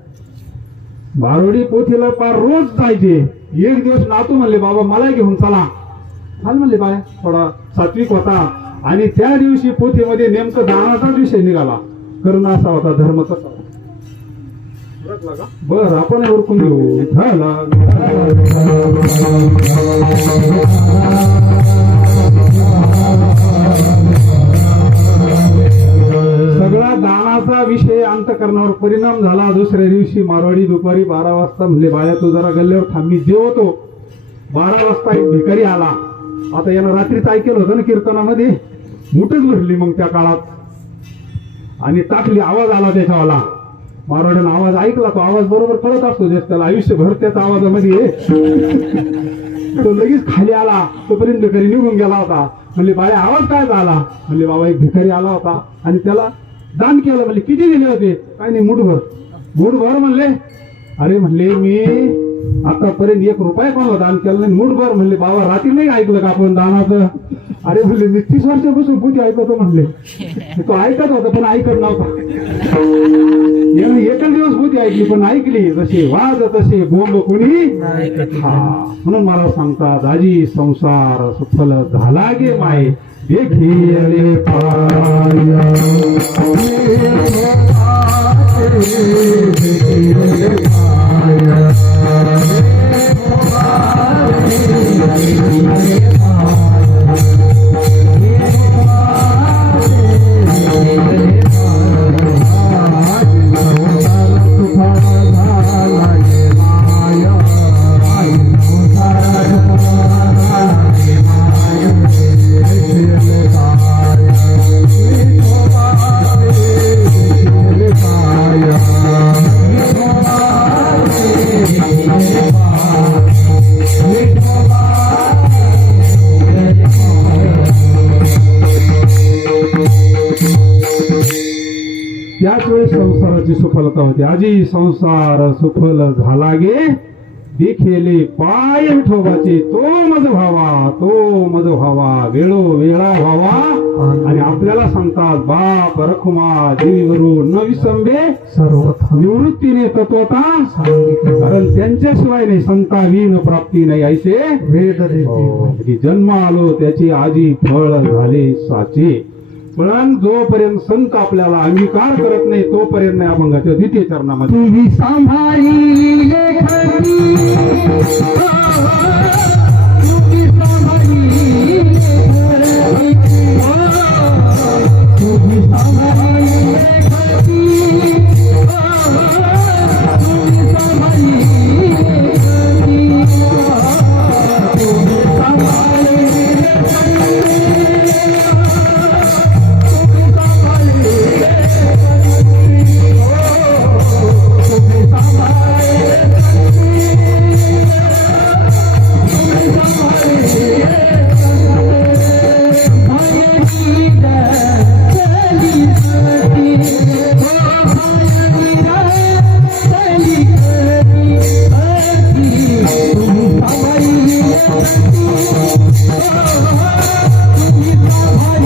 मारवाडी पोथीला पार रोज जायचे. एक दिवस नातू म्हणले बाबा मला घेऊन चला. चाल म्हणले बाय, थोडा सात्विक होता. आणि त्या दिवशी पोथीमध्ये नेमकं दानाचाच विषय निघाला. कर्ण असा होता, धर्म कसा होता. बर आपण ओळखून घेऊ. सगळा दानाचा विषय अंतकरणावर परिणाम झाला. दुसऱ्या दिवशी मारवाडी दुपारी 12 वाजता म्हणले बाळ्या तू जरा गल्ल्यावर थांब, मी जेवतो. 12 वाजता एक भिकारी आला. आता यानं रात्रीच ऐकलं होतं ना कीर्तनामध्ये, मुठच भरली मग त्या काळात आणि टाकली. आवाज आला त्याच्यावाला. मारवाड्यानं आवाज ऐकला, तो आवाज बरोबर कळत असतो त्याला आयुष्यभर त्याचा आवाजामध्ये. तो लगेच खाली आला. तोपर्यंत भिकारी निघून गेला होता. म्हणले बाळ्या आवाज काय झाला. म्हणले बाबा एक भिकारी आला होता आणि त्याला दान केलं. म्हणले किती दिले होते. काय नाही मुठभर. मुठभर म्हणले. अरे म्हणले मी आतापर्यंत 1 रुपया कोणाला दान केलं नाही. मुठभर. म्हणले बाबा रात्री नाही ऐकलं का आपण दानाचं. अरे म्हणले मी 30 वर्षापासून पोथी ऐकतो. म्हणले तो ऐकत होता पण ऐकत नव्हता. याने एकच दिवस पोथी ऐकली पण ऐकली. जसे वाज तसे बोंब कुणी. म्हणून मला सांगतात आजी संसार सफल झाला गे माय देखिले त्याच वेळेस संसाराची सफलता होती. आजी संसार सफल झाला गे देखिले पाय विठोबाचे. तो मज व्हावा, तो मज व्हावा, वेळो वेळा व्हावा. आणि आपल्याला सांगतात बाप रखुमा देवीवरू न विसंबे सर्व निवृत्तीने तत्वता. कारण त्यांच्याशिवाय नाही संतावीन प्राप्ती नाही ऐसे वेद देते. जन्म आलो त्याची आजी फळ झाले साचे. पण जोपर्यंत संत आपल्याला अंगीकार करत नाही तोपर्यंत नाही अभंगाच्या द्वितीय चरणामध्ये. तुम्ही सांभाळी लेखनी, तुम्ही सांभाळी लेखनी, तुम्ही सांभाळी लेखनी, तुम्ही सांभाळी लेखनी, तुम्ही सांभाळी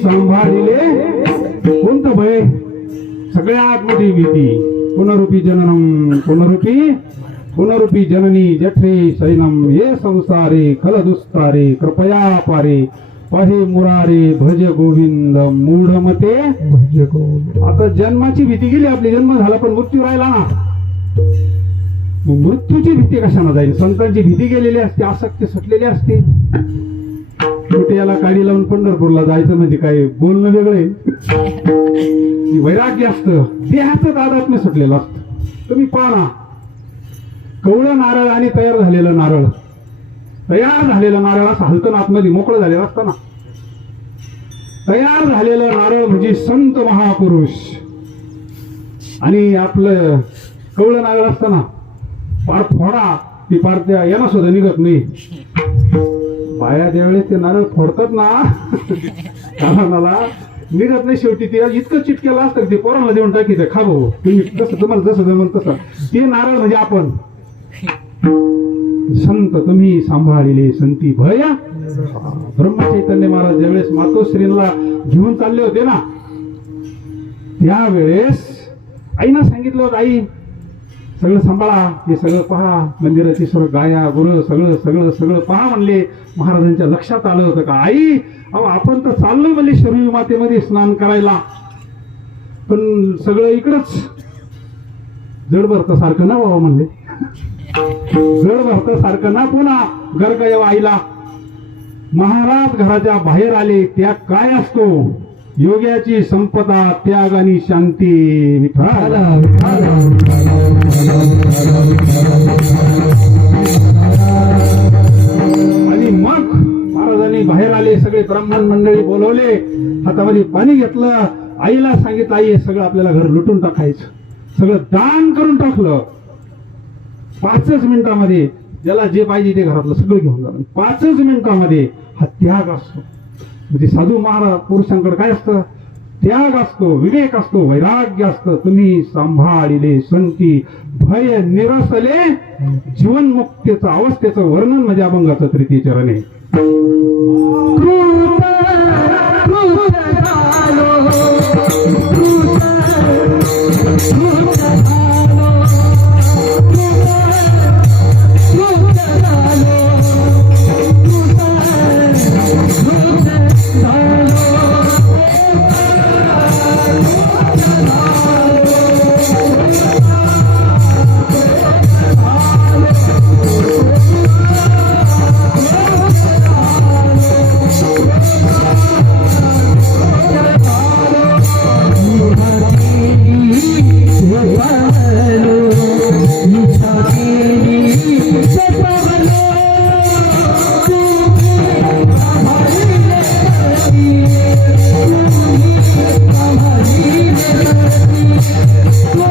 सांभाळिले कोणतं भय? सगळ्यात मोठी भीती पुनरुपी जननम पुनरुपी जननी जठरे शयनम ये संसारे खलदुस्तारे कृपया पारे पहे मुरारे भज गोविंद मूढमते भज गोविंद. आता जन्माची भीती गेली आपली, जन्म झाला पण मृत्यू राहिला ना. मग मृत्यूची भीती कशाने जाईल? संतांची भीती गेलेली असते, आसक्ती सुटलेली असते. कुठे याला काडी लावून पंढरपूरला जायचं म्हणजे काय बोलणं वेगळे, वैराग्य असतं, देहाचं तादात्म्य सुटलेलं असतं. तुम्ही पाहा, कवळं नारळ आणि तयार झालेलं नारळ असं हलतं आतमध्ये मोकळं झालेलं असतं ना. तयार झालेलं नारळ म्हणजे संत महापुरुष, आणि आपलं कवळं नारळ असतं ना, पार फोडा ती पार त्या यांना सुद्धा निघत नाही. बाया ज्यावेळेस ते नारळ फोडतात ना कानाला निघत नाही. शेवटी ते इतकं चिटकेलं असतं ते पोरांना देऊन टाकीचं, खा भाऊ तुम्ही तसं तुम्हाला जसं जमल तसं. ते नारळ म्हणजे आपण संत. तुम्ही सांभाळिले संती भय. ब्रह्मचैतन्य महाराज ज्यावेळेस मातोश्रीला घेऊन चालले होते ना, त्यावेळेस आईनं सांगितलं होतं, आई सगळं सांभाळा, हे सगळं पहा, मंदिराची सर्व गाया गुरु सगळं सगळं सगळं पहा म्हणले. महाराजांच्या लक्षात आलं होतं का, आई अहो आपण तर चाललो म्हणले शरयू मातेमध्ये स्नान करायला, पण सगळं इकडंच जड भरत सारखं ना बाबा म्हणले. जड भरत सारखं ना. पुन्हा गर्ग जेव्हा आईला महाराज घराच्या बाहेर आले, त्याग काय असतो? योग्याची संपदा, त्याग आणि शांती. विठ्ठल आणि मग महाराजांनी बाहेर आले, सगळे ब्राह्मण मंडळी बोलवले, हातामध्ये पाणी घेतलं, आईला सांगितलं, आई हे सगळं आपल्याला घर लुटून टाकायचं, सगळं दान करून टाकलं. 5च मिनिटामध्ये ज्याला जे पाहिजे ते घरातलं सगळं घेऊन जाणं. 5च मिनिटामध्ये हा त्याग असतो. म्हणजे साधू महाराज पुरुषांकडे काय असतं? त्याग असतो, विवेक असतो, वैराग्य असतं. तुम्ही सांभाळिले संती भय निरसले, जीवनमुक्तीचं अवस्थेचं वर्णन म्हणजे अभंगाचं तृतीय चरण आहे. Go!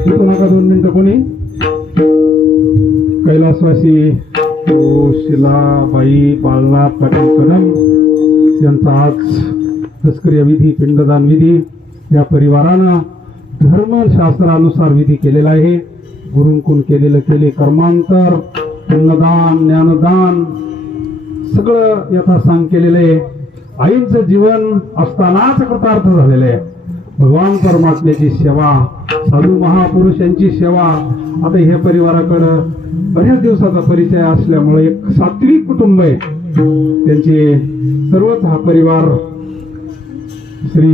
येतो नका 2 मिनिटं कोणी. कैलासवासी शिलाबाई बाळनाथ पाटील कदम यांचा आज तस्करी विधी, पिंडदान विधी या परिवारानं धर्मशास्त्रानुसार विधी केलेला आहे. गुरुंकून केले कर्मांतर, अन्नदान, ज्ञानदान सगळं यथासांग केलेलं आहे. आईंचं जीवन असतानाच कृतार्थ झालेलं आहे. भगवान परमात्म्याची सेवा, साधू महापुरुषांची सेवा. आता हे परिवाराकडं बऱ्याच दिवसाचा परिचय असल्यामुळे एक सात्विक कुटुंब आहे. त्यांचे सर्वच हा परिवार श्री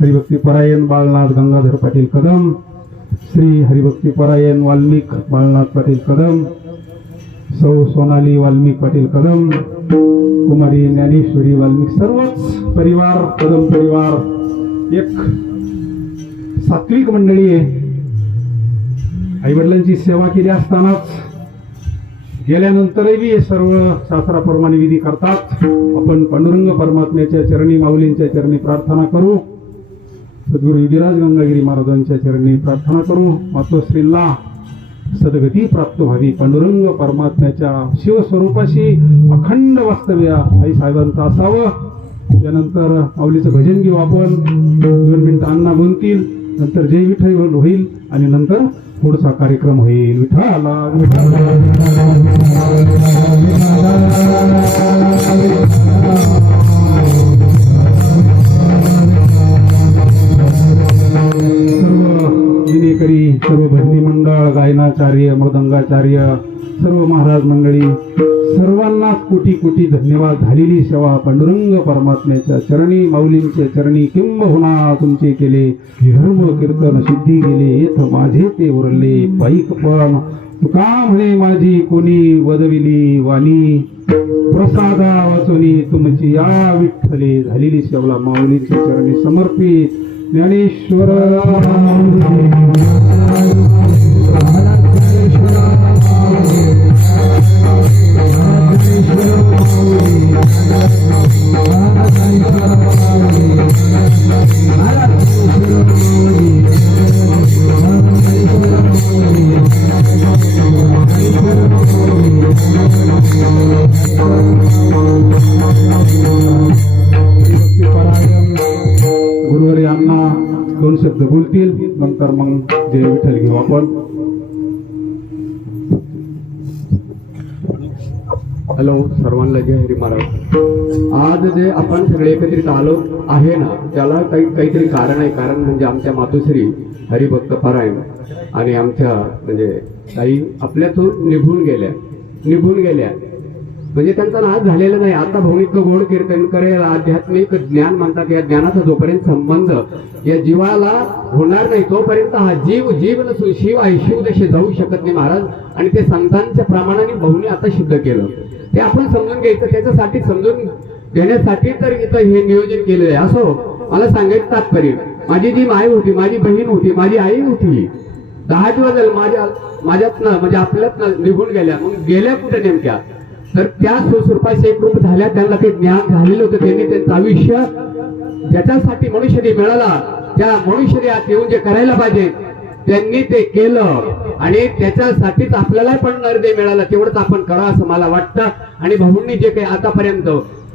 हरिभक्तीपरायण बाळनाथ गंगाधर पाटील कदम, श्री हरिभक्तीपरायण वाल्मिक बाळनाथ पाटील कदम, सौ सोनाली वाल्मिक पाटील कदम, कुमारी ज्ञानेश्वरी वाल्मिक, सर्वच परिवार कदम परिवार एक सात्विक मंडळी आहे. आईवडिलांची सेवा केली असतानाच गेल्यानंतरही हे सर्व शास्त्राप्रमाणे विधी करतात. आपण पांडुरंग परमात्म्याच्या चरणी, माऊलींच्या चरणी प्रार्थना करू. सद्गुरू विधिराज गंगागिरी महाराजांच्या चरणी प्रार्थना करू. मातोश्रींना सद्गती प्राप्त व्हावी. पांडुरंग परमात्म्याच्या शिवस्वरूपाशी अखंड वास्तव्य आई साहेबांचं असावं. त्यानंतर माऊलीचं भजन घेऊ आपण. 2 मिनिटं अण्णा म्हणतील, नंतर जय विठ्ठल होईल आणि नंतर पुढचा कार्यक्रम होईल. विठ्ठला विनेकरी, सर्व भजनी मंडळ, गायनाचार्य, मृदंगाचार्य, सर्व महाराज मंडळी, सर्वांना कोटी कोटी धन्यवाद. झालेली सेवा पांडुरंग परमात्म्याच्या चरणी, माऊलींच्या चरणी किंबहुना तुमचे केले. धर्म कीर्तन सिद्धी गेले, येथ माझे ते उरले. पाईक पण तुका म्हणे माझी कोणी वदविली वाणी. प्रसादा वाचुनी तुमची या विठ्ठले. झालेली सेवा माऊलींच्या चरणी समर्पित. ज्ञानेश्वर गुरुवारी अण्णा 2 शब्द बोलतील, नंतर मग जय विठ्ठल घेऊ आपण. हॅलो, सर्वांना जय हरी महाराज. आज जे आपण सगळे एकत्रित आलो आहे ना, त्याला काहीतरी कारण आहे. कारण म्हणजे आमच्या मातोश्री हरिभक्त पारायण आणि आमच्या म्हणजे ताई आपल्यातून निघून गेल्या म्हणजे त्यांचा नाश झालेला नाही. आता भौमिक गोड कीर्तन करेल, आध्यात्मिक ज्ञान म्हणतात. या ज्ञानाचा जोपर्यंत संबंध या जीवाला होणार नाही तोपर्यंत हा जीव नसून शिव आहे. शिव जसे जाऊ शकत नाही महाराज. आणि ते संतांच्या प्रमाणाने भाऊने आता सिद्ध केलं. ते आपण समजून घ्यायचं, त्याच्यासाठी समजून घेण्यासाठी तर इथं हे नियोजन केलेलं आहे. असो, मला सांगायचं तात्पर्य, माझी जी माय होती, माझी बहीण होती, माझी आई होती, 10 दिवस झाले माझ्यातनं म्हणजे आपल्यातनं निघून गेल्या. मग गेल्या कुठे नेमक्या? तर त्या सुस्वरूपाचे एकरूप झाल्या. त्यांना ते ज्ञान झालेलं होतं. त्यांनी त्यांचं आयुष्य ज्याच्यासाठी मनुष्यदेह मिळाला, त्या मनुष्यदेहात येऊन जे करायला पाहिजे त्यांनी ते केलं. आणि त्याच्यासाठीच आपल्याला पण नरदेह मिळाला. तेवढंच आपण करा असं मला वाटतं. आणि भाऊंनी जे काही आतापर्यंत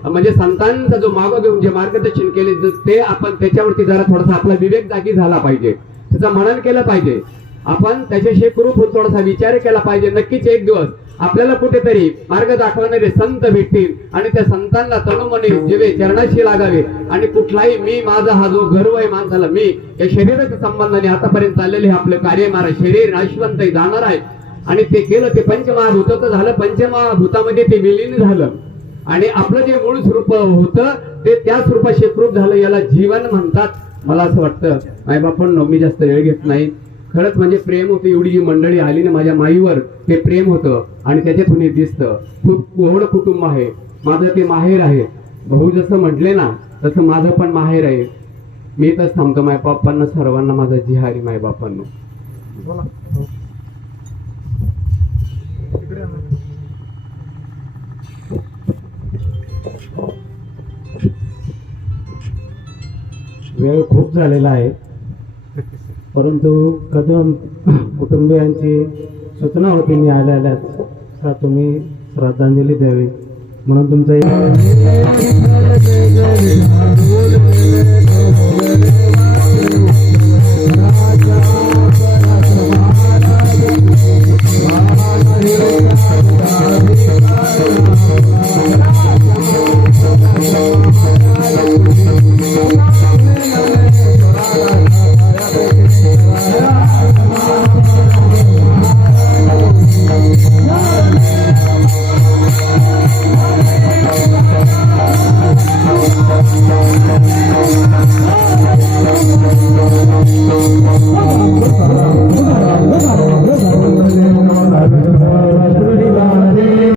म्हणजे संतांचा जो मागं घेऊन जे मार्गदर्शन केले, ते आपण त्याच्यावरती जरा थोडासा आपला विवेक जागी झाला पाहिजे. त्याचं मनन केलं पाहिजे. आपण त्याच्याशी कुरूप थोडासा विचार केला पाहिजे. नक्कीच एक दिवस आपल्याला कुठेतरी मार्ग दाखवणारे संत भेटतील आणि त्या संतांना तनुमनी जीवे चरणाशी लागावे. आणि कुठलाही मी माझा हा जो गर्व आहे माणसाला, मी या शरीराच्या संबंधाने आतापर्यंत चाललेले आपलं कार्य, मारा शरीर नाशवंत जाणार आहे. आणि ते केलं, ते पंचमहाभूत झालं. पंचमहाभूतामध्ये ते विलीन झालं आणि आपलं जे मूळ स्वरूप होतं ते त्या स्वरूपात शेप्रूप झालं. याला जीवन म्हणतात. मला असं वाटतं मायबापांनो, मी जास्त वेळ घेत नाही. खरंच म्हणजे प्रेम होतं. एवढी जी मंडळी आली ना माझ्या माईवर, ते प्रेम होतं. आणि त्याच्यातून हे दिसतं. खूप कोहड कुटुंब आहे माझं, ते माहेर आहे. भाऊ जसं म्हटले ना तसं माझं पण माहेर आहे. मी तर थांबतो. मायबापांना सर्वांना माझा जिहारी मायबापांनो. वेळ खूप झालेला आहे. परंतु कदम कुटुंबियांची सूचना होती न्यायालयात का तुम्ही श्रद्धांजली द्यावी म्हणून तुमचा